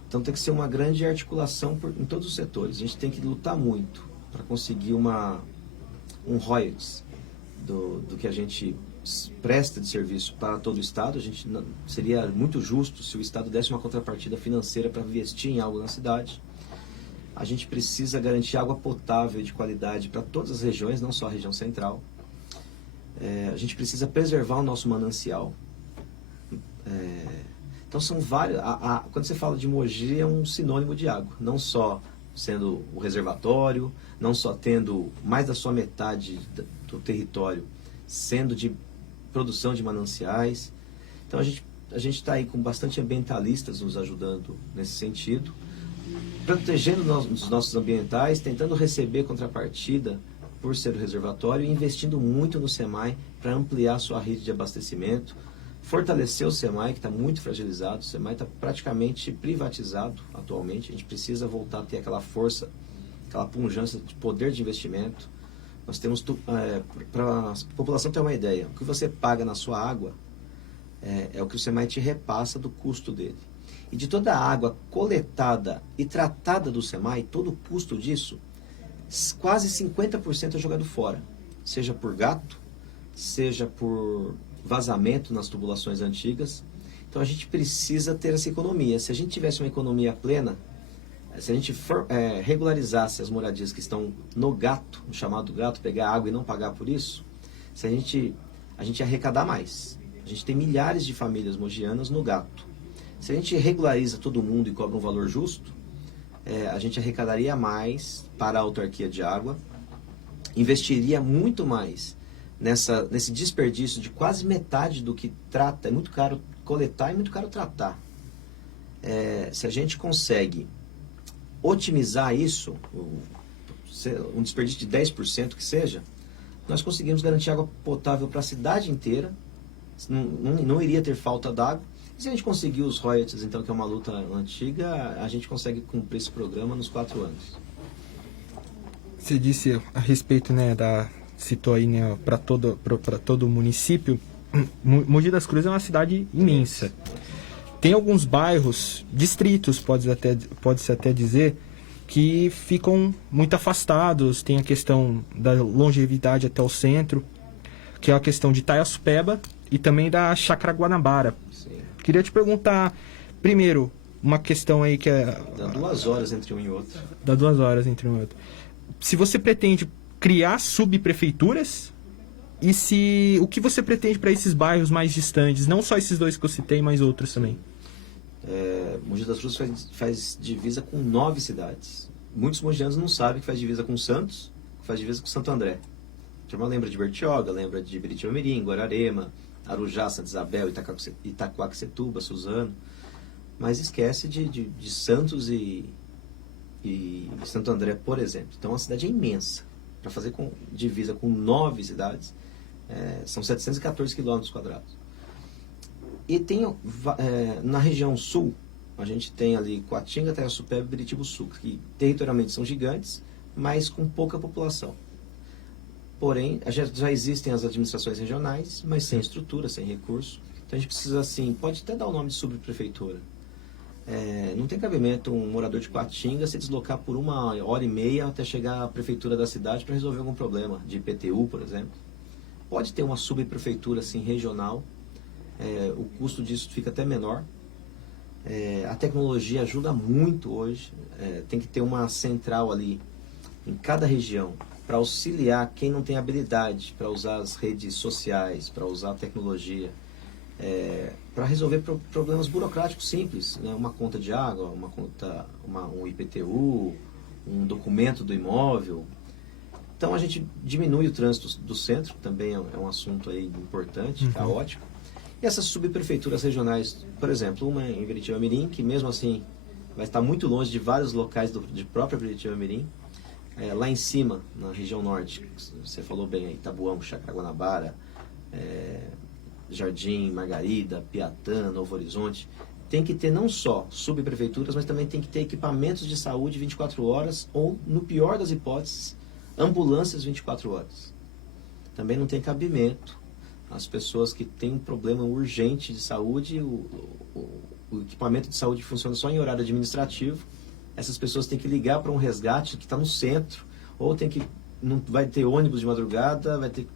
Então tem que ser uma grande articulação em todos os setores. A gente tem que lutar muito para conseguir um royalties do que a gente presta de serviço para todo o Estado. Seria muito justo se o Estado desse uma contrapartida financeira para investir em algo na cidade. A gente precisa garantir água potável de qualidade para todas as regiões, não só a região central. A gente precisa preservar o nosso manancial. Então são vários... Quando você fala de Mogi, é um sinônimo de água. Não só sendo o reservatório, não só tendo mais da sua metade do território sendo de produção de mananciais. Então a gente está aí com bastante ambientalistas nos ajudando nesse sentido, protegendo os nossos ambientais, tentando receber contrapartida por ser o reservatório e investindo muito no SEMAI para ampliar sua rede de abastecimento, fortalecer o SEMAI, que está muito fragilizado. O SEMAI está praticamente privatizado atualmente. A gente precisa voltar a ter aquela força, aquela pujança de poder de investimento. Nós temos, para a população ter uma ideia, o que você paga na sua água é o que o SEMAI te repassa do custo dele. E de toda a água coletada e tratada do SEMAI, todo o custo disso, quase 50% é jogado fora. Seja por gato, seja por vazamento nas tubulações antigas. Então a gente precisa ter essa economia. Se a gente tivesse uma economia plena, se a gente regularizasse as moradias que estão no gato, no chamado gato, pegar água e não pagar por isso, a gente ia arrecadar mais. A gente tem milhares de famílias mogianas no gato. Se a gente regulariza todo mundo e cobra um valor justo, a gente arrecadaria mais para a autarquia de água, investiria muito mais nesse desperdício de quase metade do que trata. É muito caro coletar e muito caro tratar. Se a gente consegue otimizar isso, um desperdício de 10% que seja, nós conseguimos garantir água potável para a cidade inteira, não iria ter falta d'água. E se a gente conseguir os royalties, então, que é uma luta antiga, a gente consegue cumprir esse programa nos 4 anos. Você disse a respeito, né, citou aí, né, para todo o município. Mogi das Cruzes é uma cidade imensa. Tem alguns bairros, distritos, pode-se até dizer, que ficam muito afastados. Tem a questão da longevidade até o centro, que é a questão de Itaiaçupeba e também da Chácara Guanabara. Sim. Queria te perguntar, primeiro, uma questão aí que é... Dá 2 horas entre um e outro. Dá 2 horas entre um e outro. Se você pretende criar subprefeituras, e o que você pretende para esses bairros mais distantes, não só esses 2 que eu citei, mas outros também? Mogi das Cruzes faz divisa com 9 cidades. Muitos mogianos não sabem que faz divisa com Santos, que faz divisa com Santo André. A turma lembra de Bertioga, lembra de Biritiba-Mirim, Guararema, Arujá, Santa Isabel, Itaquaquecetuba, Suzano, mas esquece de Santos e Santo André, por exemplo. Então a cidade é imensa. Para fazer divisa com 9 cidades, são 714 quilômetros quadrados. E tem, na região sul, a gente tem ali Coatinga, Itaiaçupeba e Biritiba-Sul, que territorialmente são gigantes, mas com pouca população. Porém, já existem as administrações regionais, mas sem estrutura, sem recurso. Então a gente precisa, assim, pode até dar o nome de subprefeitura. Não tem cabimento um morador de Coatinga se deslocar por 1h30 até chegar à prefeitura da cidade para resolver algum problema, de IPTU, por exemplo. Pode ter uma subprefeitura, assim, regional. O custo disso fica até menor. A tecnologia ajuda muito hoje. Tem que ter uma central ali em cada região para auxiliar quem não tem habilidade para usar as redes sociais, para usar a tecnologia, para resolver problemas burocráticos simples, né? Uma conta de água, um IPTU, um documento do imóvel. Então a gente diminui o trânsito do centro, também é um assunto aí importante, caótico. E essas subprefeituras regionais, por exemplo, uma em Biritiba-Mirim, que mesmo assim vai estar muito longe de vários locais de própria Biritiba-Mirim. Lá em cima, na região norte, você falou bem, Itabuão, Chacaguanabara, Jardim, Margarida, Piatã, Novo Horizonte, tem que ter não só subprefeituras, mas também tem que ter equipamentos de saúde 24 horas ou, no pior das hipóteses, ambulâncias 24 horas. Também não tem cabimento as pessoas que têm um problema urgente de saúde, o equipamento de saúde funciona só em horário administrativo, essas pessoas têm que ligar para um resgate que está no centro, ou não vai ter ônibus de madrugada, vai ter que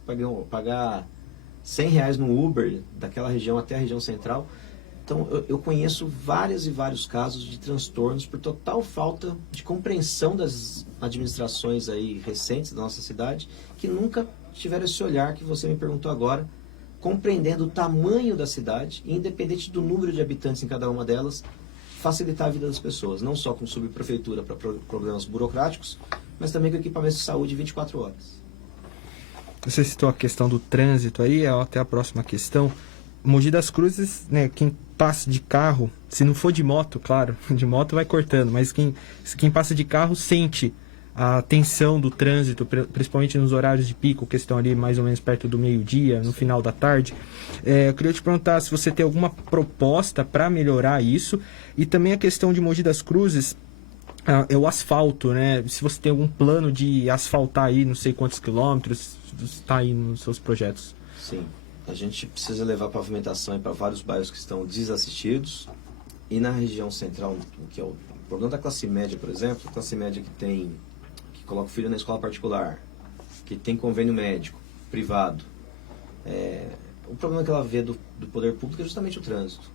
pagar R$100 no Uber daquela região até a região central. Então eu conheço vários e vários casos de transtornos por total falta de compreensão das administrações aí recentes da nossa cidade, que nunca tiveram esse olhar que você me perguntou agora, compreendendo o tamanho da cidade, e independente do número de habitantes em cada uma delas, facilitar a vida das pessoas, não só com subprefeitura para problemas burocráticos, mas também com equipamentos de saúde 24 horas. Você citou a questão do trânsito aí, até a próxima questão. Mogi das Cruzes, né, quem passa de carro, se não for de moto, claro, de moto vai cortando, mas quem passa de carro sente a tensão do trânsito, principalmente nos horários de pico, que estão ali mais ou menos perto do meio-dia, no final da tarde. Eu queria te perguntar se você tem alguma proposta para melhorar isso, e também a questão de Mogi das Cruzes, o asfalto, né? Se você tem algum plano de asfaltar aí não sei quantos quilômetros, está aí nos seus projetos. Sim. A gente precisa levar pavimentação para vários bairros que estão desassistidos, e na região central, que é o problema da classe média, por exemplo, a classe média que coloca o filho na escola particular, que tem convênio médico, privado. O problema que ela vê do poder público é justamente o trânsito.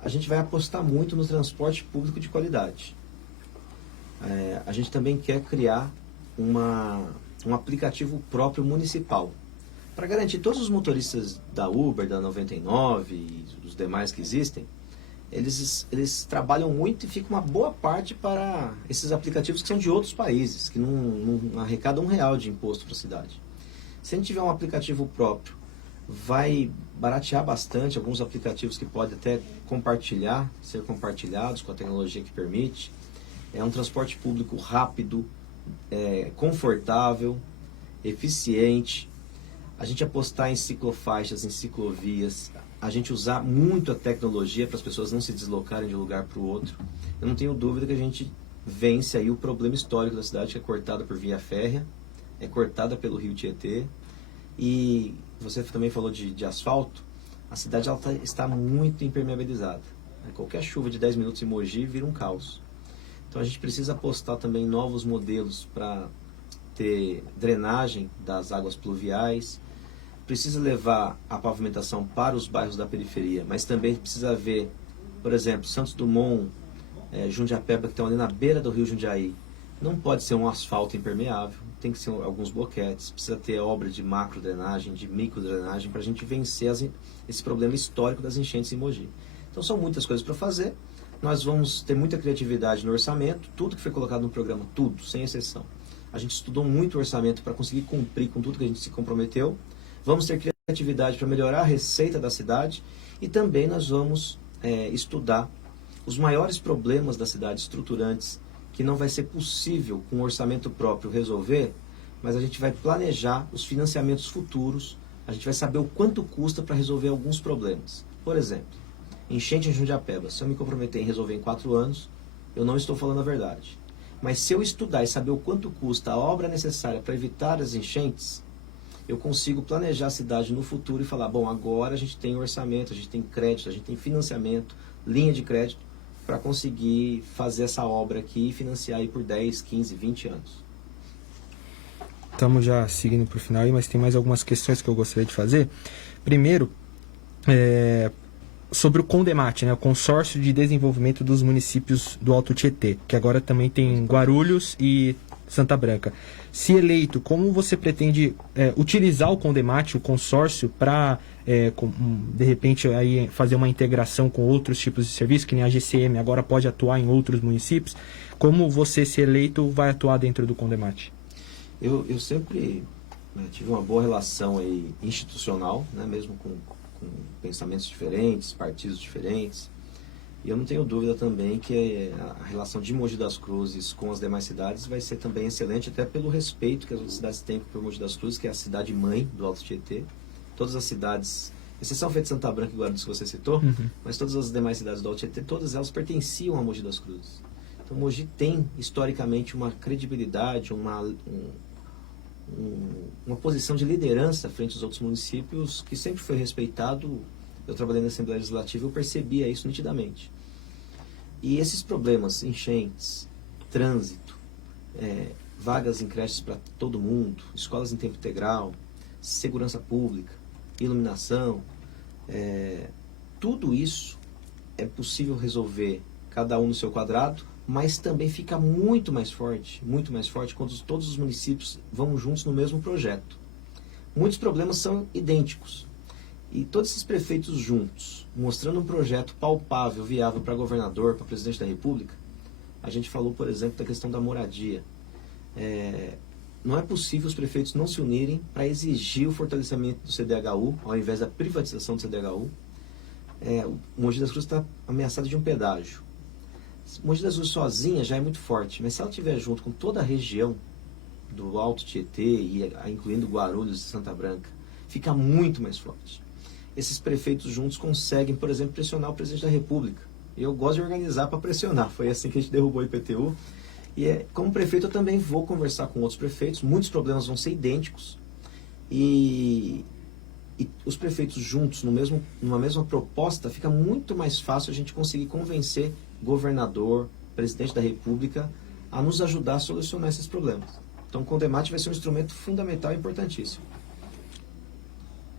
A gente vai apostar muito no transporte público de qualidade. A gente também quer criar um aplicativo próprio municipal, para garantir todos os motoristas da Uber, da 99 e os demais que existem, eles trabalham muito e fica uma boa parte para esses aplicativos que são de outros países, que não arrecadam R$1 de imposto para a cidade. Se a gente tiver um aplicativo próprio, vai baratear bastante alguns aplicativos que podem até ser compartilhados com a tecnologia que permite. É um transporte público rápido, confortável, eficiente. A gente apostar em ciclofaixas, em ciclovias, a gente usar muito a tecnologia para as pessoas não se deslocarem de um lugar para o outro. Eu não tenho dúvida que a gente vence aí o problema histórico da cidade, que é cortada por via férrea, é cortada pelo rio Tietê. E você também falou de asfalto. A cidade está muito impermeabilizada. Qualquer chuva de 10 minutos em Mogi vira um caos. Então a gente precisa apostar também em novos modelos para ter drenagem das águas pluviais. Precisa levar a pavimentação para os bairros da periferia, mas também precisa ver, por exemplo, Santos Dumont, Jundiapeba, que estão ali na beira do rio Jundiaí. Não pode ser um asfalto impermeável, tem que ser alguns bloquetes, precisa ter obra de macro drenagem, de micro drenagem, para a gente vencer esse problema histórico das enchentes em Mogi. Então são muitas coisas para fazer, nós vamos ter muita criatividade no orçamento, tudo que foi colocado no programa, tudo, sem exceção. A gente estudou muito o orçamento para conseguir cumprir com tudo que a gente se comprometeu. Vamos ter criatividade para melhorar a receita da cidade, e também nós vamos estudar os maiores problemas da cidade, estruturantes, que não vai ser possível com um orçamento próprio resolver, mas a gente vai planejar os financiamentos futuros, a gente vai saber o quanto custa para resolver alguns problemas. Por exemplo, enchente em Jundiapeba, se eu me comprometer em resolver em 4 anos, eu não estou falando a verdade. Mas se eu estudar e saber o quanto custa a obra necessária para evitar as enchentes, eu consigo planejar a cidade no futuro e falar, bom, agora a gente tem orçamento, a gente tem crédito, a gente tem financiamento, linha de crédito, para conseguir fazer essa obra aqui e financiar aí por 10, 15, 20 anos. Estamos já seguindo para o final aí, mas tem mais algumas questões que eu gostaria de fazer. Primeiro, sobre o CONDEMAT, né, o Consórcio de Desenvolvimento dos Municípios do Alto Tietê, que agora também tem Guarulhos e Santa Branca. Se eleito, como você pretende utilizar o Condemate, o consórcio, para, de repente, aí, fazer uma integração com outros tipos de serviço, que nem a GCM agora pode atuar em outros municípios? Como você, se eleito, vai atuar dentro do Condemate? Eu sempre tive uma boa relação aí, institucional, né, mesmo com pensamentos diferentes, partidos diferentes. E eu não tenho dúvida também que a relação de Mogi das Cruzes com as demais cidades vai ser também excelente, até pelo respeito que as outras cidades têm por Mogi das Cruzes, que é a cidade mãe do Alto Tietê. Todas as cidades, exceção feita de Santa Branca e Guarulhos que você citou, mas todas as demais cidades do Alto Tietê, todas elas pertenciam a Mogi das Cruzes. Então Mogi tem, historicamente, uma credibilidade, uma posição de liderança frente aos outros municípios que sempre foi respeitado. Eu trabalhei na Assembleia Legislativa, eu percebia isso nitidamente. E esses problemas, enchentes, trânsito, vagas em creches para todo mundo, escolas em tempo integral, segurança pública, iluminação, tudo isso é possível resolver cada um no seu quadrado, mas também fica muito mais forte quando todos os municípios vão juntos no mesmo projeto. Muitos problemas são idênticos. E todos esses prefeitos juntos, mostrando um projeto palpável, viável para governador, para presidente da República, a gente falou, por exemplo, da questão da moradia. Não é possível os prefeitos não se unirem para exigir o fortalecimento do CDHU, ao invés da privatização do CDHU. O Mogi das Cruzes está ameaçado de um pedágio. Mogi das Cruzes sozinha já é muito forte, mas se ela estiver junto com toda a região do Alto Tietê, e incluindo Guarulhos e Santa Branca, fica muito mais forte. Esses prefeitos juntos conseguem, por exemplo, pressionar o presidente da República. Eu gosto de organizar para pressionar. Foi assim que a gente derrubou o IPTU. E como prefeito eu também vou conversar com outros prefeitos. Muitos problemas vão ser idênticos. E os prefeitos juntos, numa mesma proposta, fica muito mais fácil a gente conseguir convencer governador, presidente da República, a nos ajudar a solucionar esses problemas. Então o Condemate vai ser um instrumento fundamental e importantíssimo.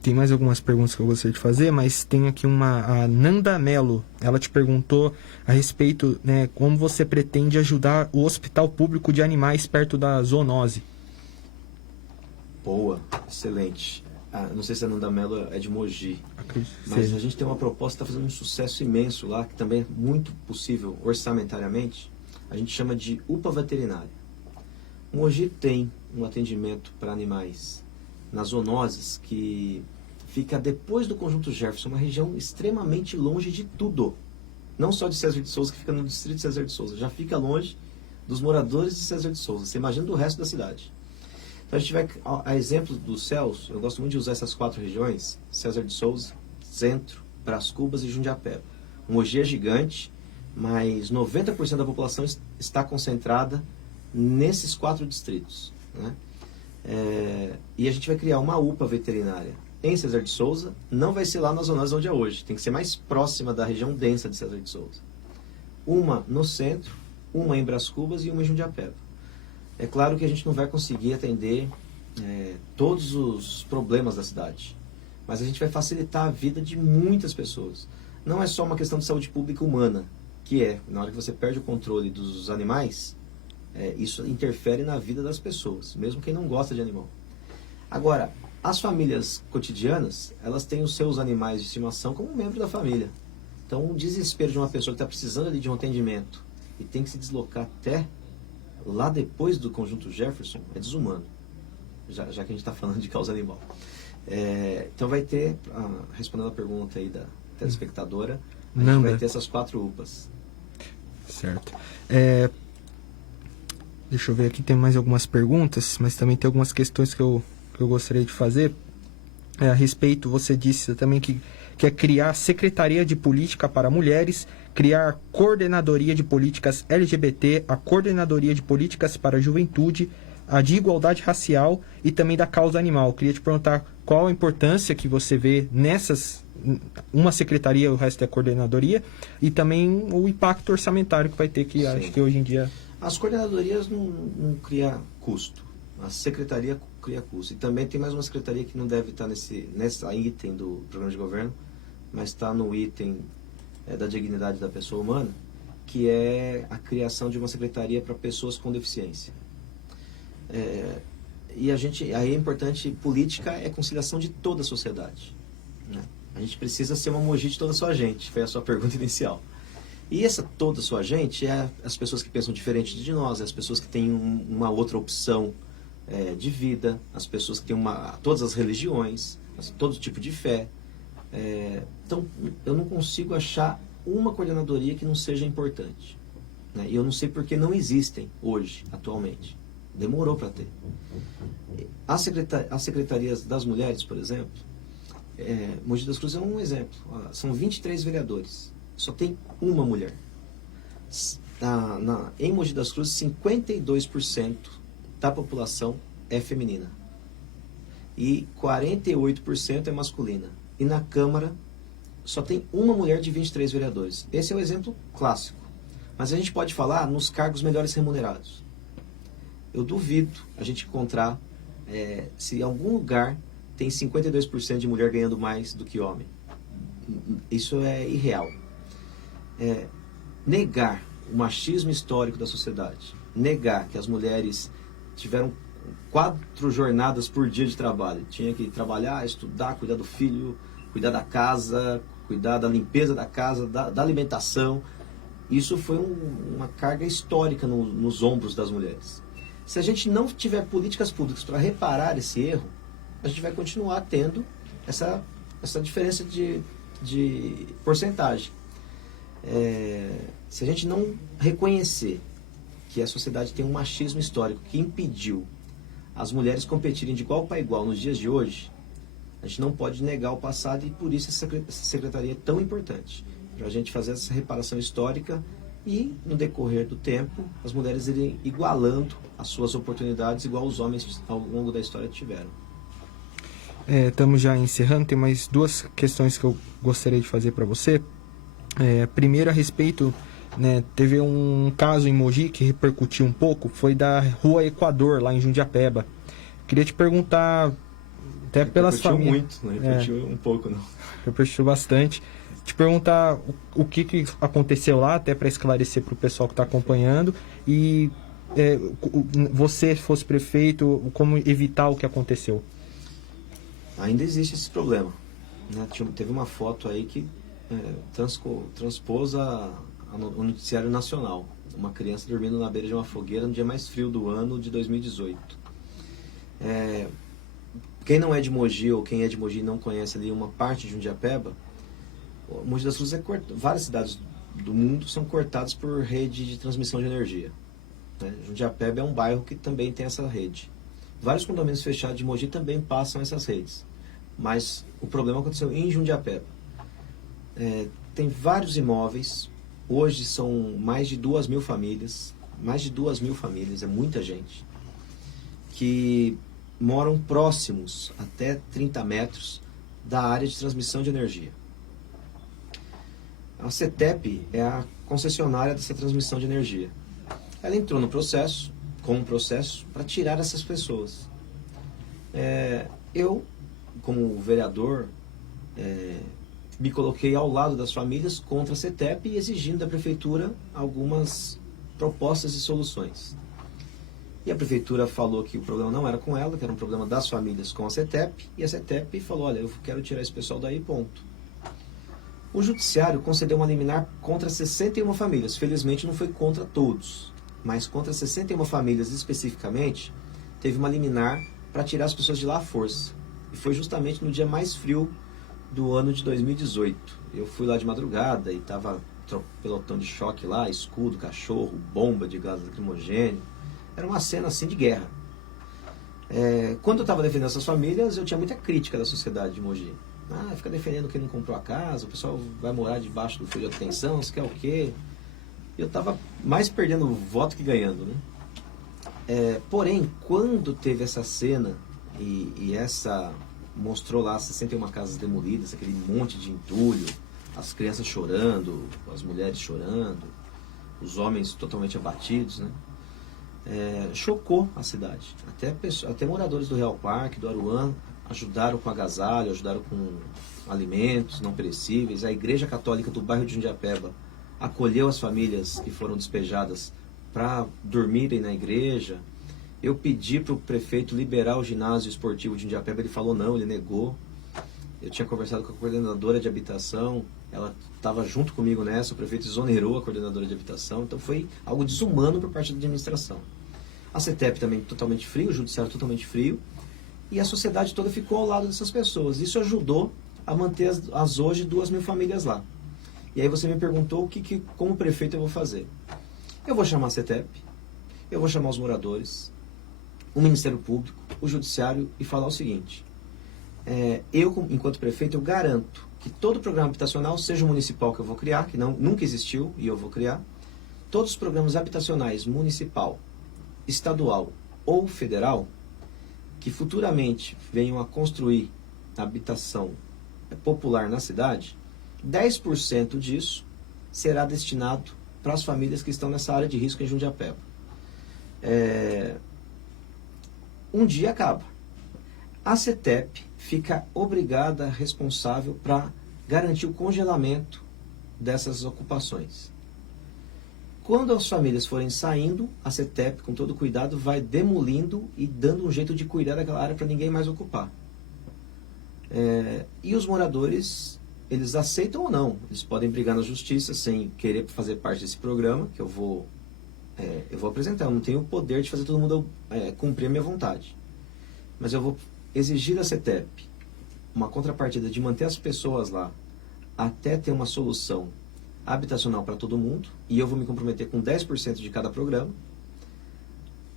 Tem mais algumas perguntas que eu gostaria de fazer, mas tem aqui a Nanda Mello. Ela te perguntou a respeito, né, como você pretende ajudar o Hospital Público de Animais perto da zoonose. Boa, excelente. Não sei se a Nanda Mello é de Mogi, mas a gente tem uma proposta que está fazendo um sucesso imenso lá, que também é muito possível orçamentariamente. A gente chama de UPA veterinária. Mogi tem um atendimento para animais nas zoonoses, que fica depois do Conjunto Jefferson, uma região extremamente longe de tudo. Não só de César de Souza, que fica no distrito de César de Souza, já fica longe dos moradores de César de Souza. Você imagina do resto da cidade. Então a gente vai, a exemplo dos céus, eu gosto muito de usar essas 4 regiões, César de Souza, Centro, Brás Cubas e Jundiapeba. Mogi é gigante, mas 90% da população está concentrada nesses 4 distritos, né? E a gente vai criar uma UPA veterinária em César de Souza. Não vai ser lá na zona onde é hoje, tem que ser mais próxima da região densa de César de Souza. Uma no centro, uma em Brás Cubas e uma em Jundiapeba. É claro que a gente não vai conseguir atender todos os problemas da cidade, mas a gente vai facilitar a vida de muitas pessoas. Não é só uma questão de saúde pública humana, que na hora que você perde o controle dos animais, isso interfere na vida das pessoas, mesmo quem não gosta de animal. Agora, as famílias cotidianas, elas têm os seus animais de estimação como um membro da família. Então, o desespero de uma pessoa que está precisando ali de um atendimento e tem que se deslocar até lá depois do Conjunto Jefferson é desumano, já que a gente está falando de causa animal. Então vai ter, respondendo a pergunta aí da telespectadora, a gente vai ter essas 4 UPAs. Certo. Deixa eu ver aqui, tem mais algumas perguntas, mas também tem algumas questões que eu gostaria de fazer. A respeito, você disse também que quer criar Secretaria de Política para Mulheres, criar Coordenadoria de Políticas LGBT, a Coordenadoria de Políticas para a Juventude, a de Igualdade Racial e também da Causa Animal. Queria te perguntar qual a importância que você vê nessas, uma secretaria e o resto é coordenadoria, e também o impacto orçamentário que vai ter, que acho que hoje em dia... As coordenadorias não criam custo, a secretaria cria custo. E também tem mais uma secretaria que não deve estar nessa item do programa de governo, mas está no item da dignidade da pessoa humana, que é a criação de uma secretaria para pessoas com deficiência. E aí é importante, política é conciliação de toda a sociedade, né? A gente precisa ser uma Mogi de toda a sua gente, foi a sua pergunta inicial. E essa toda a sua gente é as pessoas que pensam diferente de nós, é as pessoas que têm uma outra opção de vida, as pessoas que têm todas as religiões, todo tipo de fé. Então, eu não consigo achar uma coordenadoria que não seja importante, né? E eu não sei porque não existem hoje, atualmente. Demorou para ter. As secretarias das mulheres, por exemplo, Mogi das Cruzes é um exemplo. São 23 vereadores. Só tem uma mulher. Em Mogi das Cruzes, 52% da população é feminina. E 48% é masculina. E na Câmara, só tem uma mulher de 23 vereadores. Esse é o exemplo clássico. Mas a gente pode falar nos cargos melhores remunerados. Eu duvido a gente encontrar se em algum lugar tem 52% de mulher ganhando mais do que homem. Isso é irreal. Negar o machismo histórico da sociedade, negar que as mulheres tiveram 4 jornadas por dia de trabalho, tinha que trabalhar, estudar, cuidar do filho, cuidar da casa, cuidar da limpeza da casa, da alimentação. Isso foi uma carga histórica nos ombros das mulheres. Se a gente não tiver políticas públicas para reparar esse erro, a gente vai continuar tendo essa diferença de porcentagem. Se a gente não reconhecer que a sociedade tem um machismo histórico que impediu as mulheres competirem de igual para igual nos dias de hoje, a gente não pode negar o passado, e por isso essa secretaria é tão importante, para a gente fazer essa reparação histórica e, no decorrer do tempo, as mulheres irem igualando as suas oportunidades igual os homens ao longo da história tiveram. Estamos já encerrando, tem mais 2 questões que eu gostaria de fazer para você. Primeiro, a respeito, né, teve um caso em Mogi que repercutiu um pouco, foi da Rua Equador, lá em Jundiapeba. Queria te perguntar, até pelas famílias... Não repercutiu um pouco, não. Repercutiu bastante. Te perguntar o que aconteceu lá, até para esclarecer para o pessoal que está acompanhando, e você fosse prefeito, como evitar o que aconteceu? Ainda existe esse problema, né? Teve uma foto aí que transpôs o noticiário nacional. Uma criança dormindo na beira de uma fogueira no dia mais frio do ano de 2018. Quem não é de Mogi, ou quem é de Mogi e não conhece ali uma parte de Jundiapeba, Mogi das Cruzes várias cidades do mundo são cortadas por rede de transmissão de energia, né? Jundiapeba é um bairro que também tem essa rede. Vários condomínios fechados de Mogi também passam essas redes. Mas o problema aconteceu em Jundiapeba. Tem vários imóveis, hoje são mais de 2.000 famílias, é muita gente, que moram próximos, até 30 metros, da área de transmissão de energia. A CETEP é a concessionária dessa transmissão de energia. Ela entrou com um processo para tirar essas pessoas. Eu, como vereador, me coloquei ao lado das famílias contra a CETEP e exigindo da prefeitura algumas propostas e soluções. E a prefeitura falou que o problema não era com ela, que era um problema das famílias com a CETEP, e a CETEP falou, olha, eu quero tirar esse pessoal daí, ponto. O judiciário concedeu uma liminar contra 61 famílias, felizmente não foi contra todos, mas contra 61 famílias especificamente, teve uma liminar para tirar as pessoas de lá à força. E foi justamente no dia mais frio do ano de 2018. Eu fui lá de madrugada e estava pelotão de choque lá, escudo, cachorro, bomba de gás lacrimogêneo. Era uma cena assim de guerra. Quando eu estava defendendo essas famílias, eu tinha muita crítica da sociedade de Mogi. Fica defendendo quem não comprou a casa, o pessoal vai morar debaixo do fio de alta tensão, você quer o quê? Eu estava mais perdendo voto que ganhando, né? Porém, quando teve essa cena e essa mostrou lá 61 casas demolidas, aquele monte de entulho, as crianças chorando, as mulheres chorando, os homens totalmente abatidos, né? Chocou a cidade. Até moradores do Real Parque, do Aruan, ajudaram com agasalho, ajudaram com alimentos não perecíveis. A Igreja Católica do bairro de Jundiapeba acolheu as famílias que foram despejadas para dormirem na igreja. Eu pedi para o prefeito liberar o ginásio esportivo de Jundiapeba, ele falou não, ele negou. Eu tinha conversado com a coordenadora de habitação, ela estava junto comigo nessa, o prefeito exonerou a coordenadora de habitação, então foi algo desumano por parte da administração. A CETEP também totalmente frio, o judiciário totalmente frio, e a sociedade toda ficou ao lado dessas pessoas. Isso ajudou a manter as hoje 2.000 famílias lá. E aí você me perguntou como prefeito eu vou fazer. Eu vou chamar a CETEP, eu vou chamar os moradores, o Ministério Público, o Judiciário e falar o seguinte: eu, enquanto prefeito, eu garanto que todo o programa habitacional, seja o municipal que eu vou criar, que nunca existiu e eu vou criar, todos os programas habitacionais municipal, estadual ou federal, que futuramente venham a construir habitação popular na cidade, 10% disso será destinado para as famílias que estão nessa área de risco em Jundiapeba. Um dia acaba. A CETEP fica obrigada, responsável para garantir o congelamento dessas ocupações. Quando as famílias forem saindo, a CETEP, com todo cuidado, vai demolindo e dando um jeito de cuidar daquela área para ninguém mais ocupar. E os moradores, eles aceitam ou não? Eles podem brigar na justiça sem querer fazer parte desse programa, que eu vou apresentar. Eu não tenho o poder de fazer todo mundo cumprir a minha vontade. Mas eu vou exigir da CETEP uma contrapartida de manter as pessoas lá até ter uma solução habitacional para todo mundo, e eu vou me comprometer com 10% de cada programa.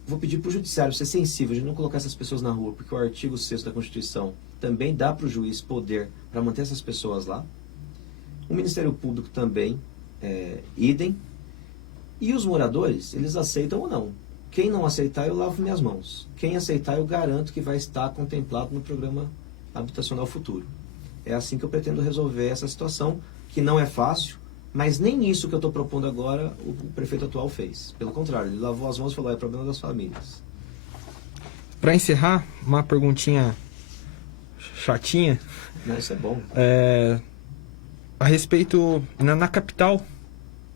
Vou pedir para o Judiciário ser sensível de não colocar essas pessoas na rua, porque o artigo 6º da Constituição também dá para o juiz poder para manter essas pessoas lá. O Ministério Público também, idem. E os moradores, eles aceitam ou não. Quem não aceitar, eu lavo minhas mãos. Quem aceitar, eu garanto que vai estar contemplado no programa habitacional futuro. É assim que eu pretendo resolver essa situação, que não é fácil, mas nem isso que eu estou propondo agora o prefeito atual fez. Pelo contrário, ele lavou as mãos e falou: é problema das famílias. Para encerrar, uma perguntinha chatinha. Não, isso é bom. A respeito, na capital,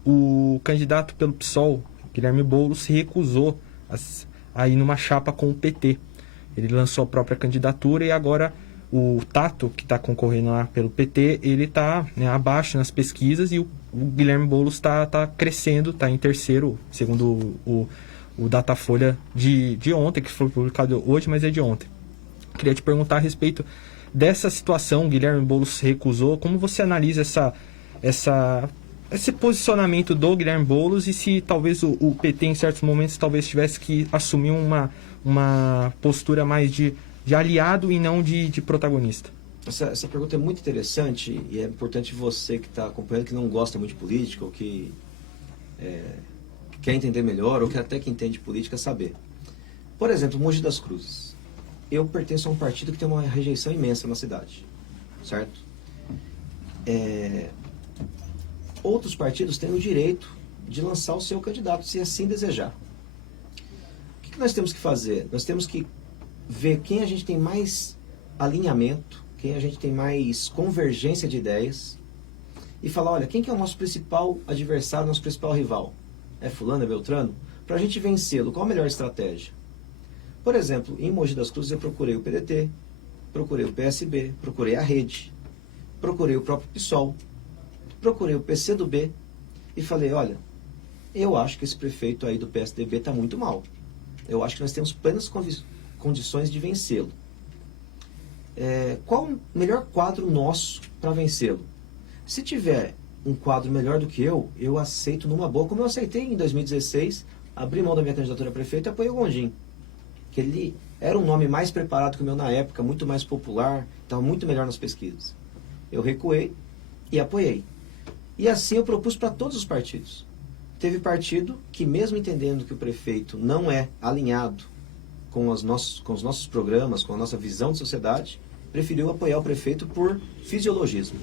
o candidato pelo PSOL, Guilherme Boulos, se recusou a ir numa chapa com o PT. Ele lançou a própria candidatura e agora o Tato, que está concorrendo lá pelo PT, ele está abaixo nas pesquisas, e o Guilherme Boulos está crescendo, está em terceiro, segundo o Datafolha de ontem, que foi publicado hoje, mas é de ontem. Queria te perguntar a respeito dessa situação. Guilherme Boulos se recusou. Como você analisa esse posicionamento do Guilherme Boulos, e se talvez o PT em certos momentos talvez tivesse que assumir uma postura mais de aliado e não de protagonista? Essa pergunta é muito interessante, e é importante você que está acompanhando, que não gosta muito de política, ou que quer entender melhor, ou que até que entende política, saber. Por exemplo, Mogi das Cruzes. Eu pertenço a um partido que tem uma rejeição imensa na cidade, certo? Outros partidos têm o direito de lançar o seu candidato, se assim desejar. O que nós temos que fazer? Nós temos que ver quem a gente tem mais alinhamento, quem a gente tem mais convergência de ideias, e falar: olha, quem que é o nosso principal adversário, nosso principal rival? É fulano, é Beltrano? Para a gente vencê-lo, qual a melhor estratégia? Por exemplo, em Mogi das Cruzes eu procurei o PDT, procurei o PSB, procurei a Rede, procurei o próprio PSOL, procurei o PCdoB e falei: olha, eu acho que esse prefeito aí do PSDB está muito mal. Eu acho que nós temos plenas condições de vencê-lo. Qual o melhor quadro nosso para vencê-lo? Se tiver um quadro melhor do que eu aceito numa boa, como eu aceitei em 2016, abri mão da minha candidatura a prefeito e apoiei o Gondim. Que ele era um nome mais preparado que o meu na época, muito mais popular, estava muito melhor nas pesquisas. Eu recuei e apoiei. E assim eu propus para todos os partidos. Teve partido que, mesmo entendendo que o prefeito não é alinhado com os nossos programas, com a nossa visão de sociedade, preferiu apoiar o prefeito por fisiologismo.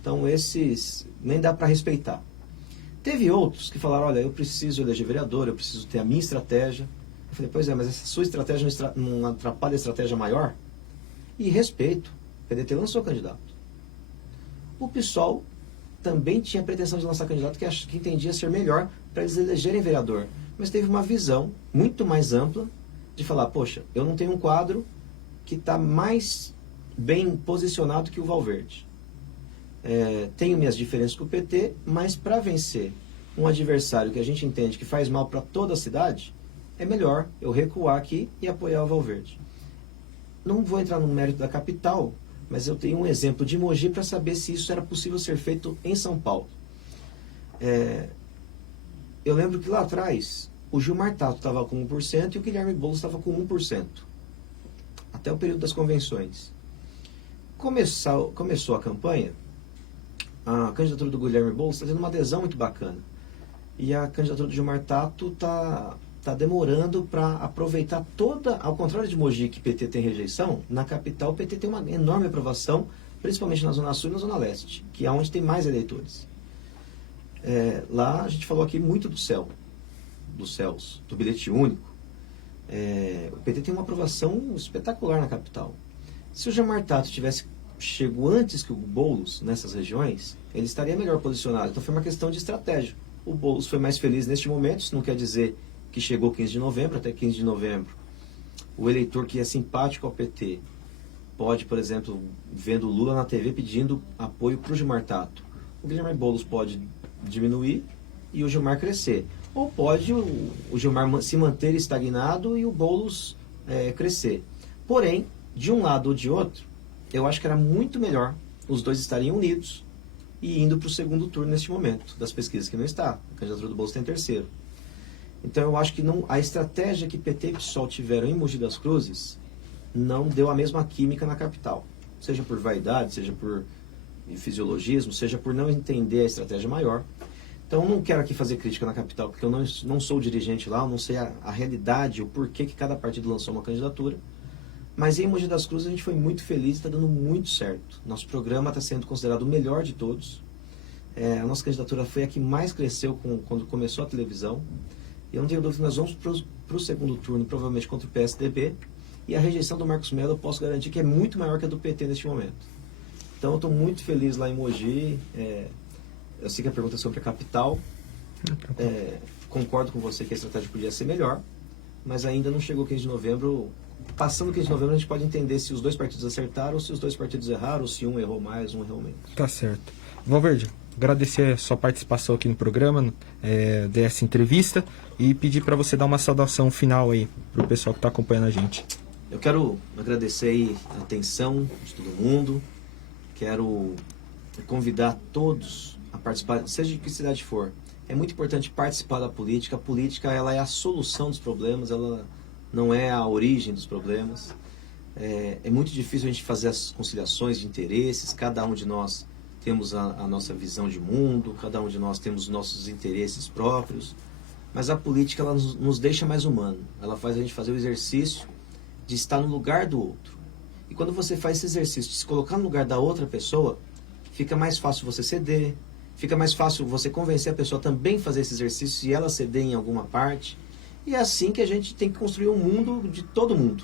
Então esses nem dá para respeitar. Teve outros que falaram: olha, eu preciso eleger vereador, eu preciso ter a minha estratégia. Eu falei: pois é, mas essa sua estratégia não atrapalha a estratégia maior? E respeito, o PDT lançou candidato. O PSOL também tinha a pretensão de lançar candidato que entendia ser melhor para eles elegerem vereador. Mas teve uma visão muito mais ampla de falar, poxa, eu não tenho um quadro que está mais bem posicionado que o Valverde. Tenho minhas diferenças com o PT, mas para vencer um adversário que a gente entende que faz mal para toda a cidade, é melhor eu recuar aqui e apoiar o Valverde. Não vou entrar no mérito da capital, mas eu tenho um exemplo de Mogi para saber se isso era possível ser feito em São Paulo. Eu lembro que lá atrás, o Gilmar Tato estava com 1% e o Guilherme Boulos estava com 1%. Até o período das convenções. Começou a campanha, a candidatura do Guilherme Boulos está tendo uma adesão muito bacana. E a candidatura do Gilmar Tato está demorando para aproveitar toda... Ao contrário de Mogi, que PT tem rejeição, na capital o PT tem uma enorme aprovação, principalmente na Zona Sul e na Zona Leste, que é onde tem mais eleitores. Lá a gente falou aqui muito do CELS, do bilhete único. O PT tem uma aprovação espetacular na capital. Se o Gilmar Tato tivesse chegado antes que o Boulos nessas regiões, ele estaria melhor posicionado. Então foi uma questão de estratégia. O Boulos foi mais feliz neste momento, isso não quer dizer que chegou 15 de novembro, até 15 de novembro. O eleitor que é simpático ao PT pode, por exemplo, vendo o Lula na TV pedindo apoio para o Gilmar Tato. O Guilherme Boulos pode diminuir e o Gilmar crescer. Ou pode o Gilmar se manter estagnado e o Boulos crescer. Porém, de um lado ou de outro, eu acho que era muito melhor os dois estarem unidos e indo para o segundo turno neste momento, das pesquisas que não está. A candidatura do Boulos tem terceiro. Então eu acho que a estratégia que PT e PSOL tiveram em Mogi das Cruzes não deu a mesma química na capital. Seja por vaidade, seja por fisiologismo, seja por não entender a estratégia maior. Então eu não quero aqui fazer crítica na capital, porque eu não sou dirigente lá, eu não sei a realidade, o porquê que cada partido lançou uma candidatura. Mas em Mogi das Cruzes a gente foi muito feliz e está dando muito certo. Nosso programa está sendo considerado o melhor de todos. A nossa candidatura foi a que mais cresceu quando começou a televisão. E eu não tenho dúvida que nós vamos para o segundo turno, provavelmente contra o PSDB. E a rejeição do Marcos Mello eu posso garantir que é muito maior que a do PT neste momento. Então eu estou muito feliz lá em Mogi. Eu sei que a pergunta é sobre a capital. Concordo com você que a estratégia podia ser melhor, mas ainda não chegou 15 de novembro. Passando 15 de novembro a gente pode entender se os dois partidos acertaram ou se os dois partidos erraram, ou se um errou mais, um errou menos. Tá certo. Valverde, agradecer a sua participação aqui no programa, dessa entrevista, e pedir para você dar uma saudação final aí para o pessoal que está acompanhando a gente. Eu quero agradecer aí a atenção de todo mundo, quero convidar todos a participar, seja de que cidade for. É muito importante participar da política. A política, ela é a solução dos problemas, ela não é a origem dos problemas. É muito difícil a gente fazer as conciliações de interesses, cada um de nós temos a nossa visão de mundo, cada um de nós temos os nossos interesses próprios, mas a política ela nos deixa mais humano, ela faz a gente fazer o exercício de estar no lugar do outro. E quando você faz esse exercício de se colocar no lugar da outra pessoa, fica mais fácil você ceder, fica mais fácil você convencer a pessoa também a fazer esse exercício e ela ceder em alguma parte. E é assim que a gente tem que construir um mundo de todo mundo,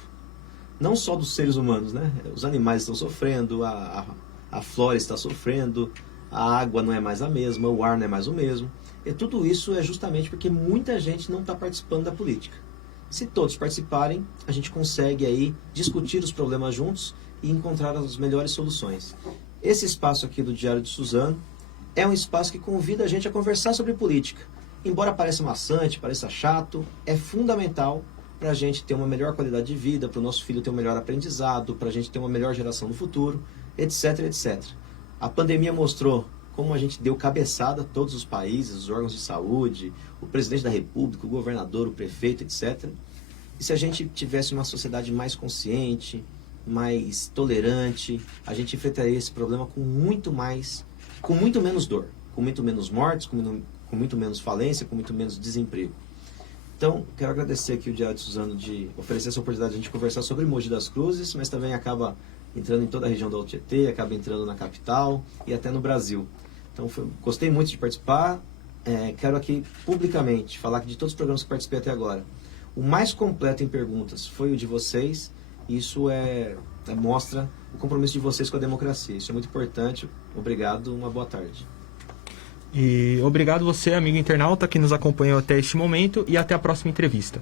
não só dos seres humanos, né? Os animais estão sofrendo, a flora está sofrendo, a água não é mais a mesma, o ar não é mais o mesmo. E tudo isso é justamente porque muita gente não está participando da política. Se todos participarem, a gente consegue aí discutir os problemas juntos e encontrar as melhores soluções. Esse espaço aqui do Diário de Suzano é um espaço que convida a gente a conversar sobre política. Embora pareça maçante, pareça chato, é fundamental para a gente ter uma melhor qualidade de vida, para o nosso filho ter um melhor aprendizado, para a gente ter uma melhor geração no futuro, etc, etc. A pandemia mostrou como a gente deu cabeçada a todos os países, os órgãos de saúde, o presidente da república, o governador, o prefeito, etc. E se a gente tivesse uma sociedade mais consciente, mais tolerante, a gente enfrentaria esse problema com muito menos dor, com muito menos mortes, com muito menos falência, com muito menos desemprego. Então, quero agradecer aqui o Diário de Suzano de oferecer essa oportunidade de a gente conversar sobre Mogi das Cruzes, mas também acaba entrando em toda a região do Alto Tietê, acaba entrando na capital e até no Brasil. Então, gostei muito de participar. Quero aqui publicamente falar que de todos os programas que participei até agora, o mais completo em perguntas foi o de vocês. Isso mostra o compromisso de vocês com a democracia. Isso é muito importante. Obrigado, uma boa tarde. E obrigado você, amigo internauta, que nos acompanhou até este momento, e até a próxima entrevista.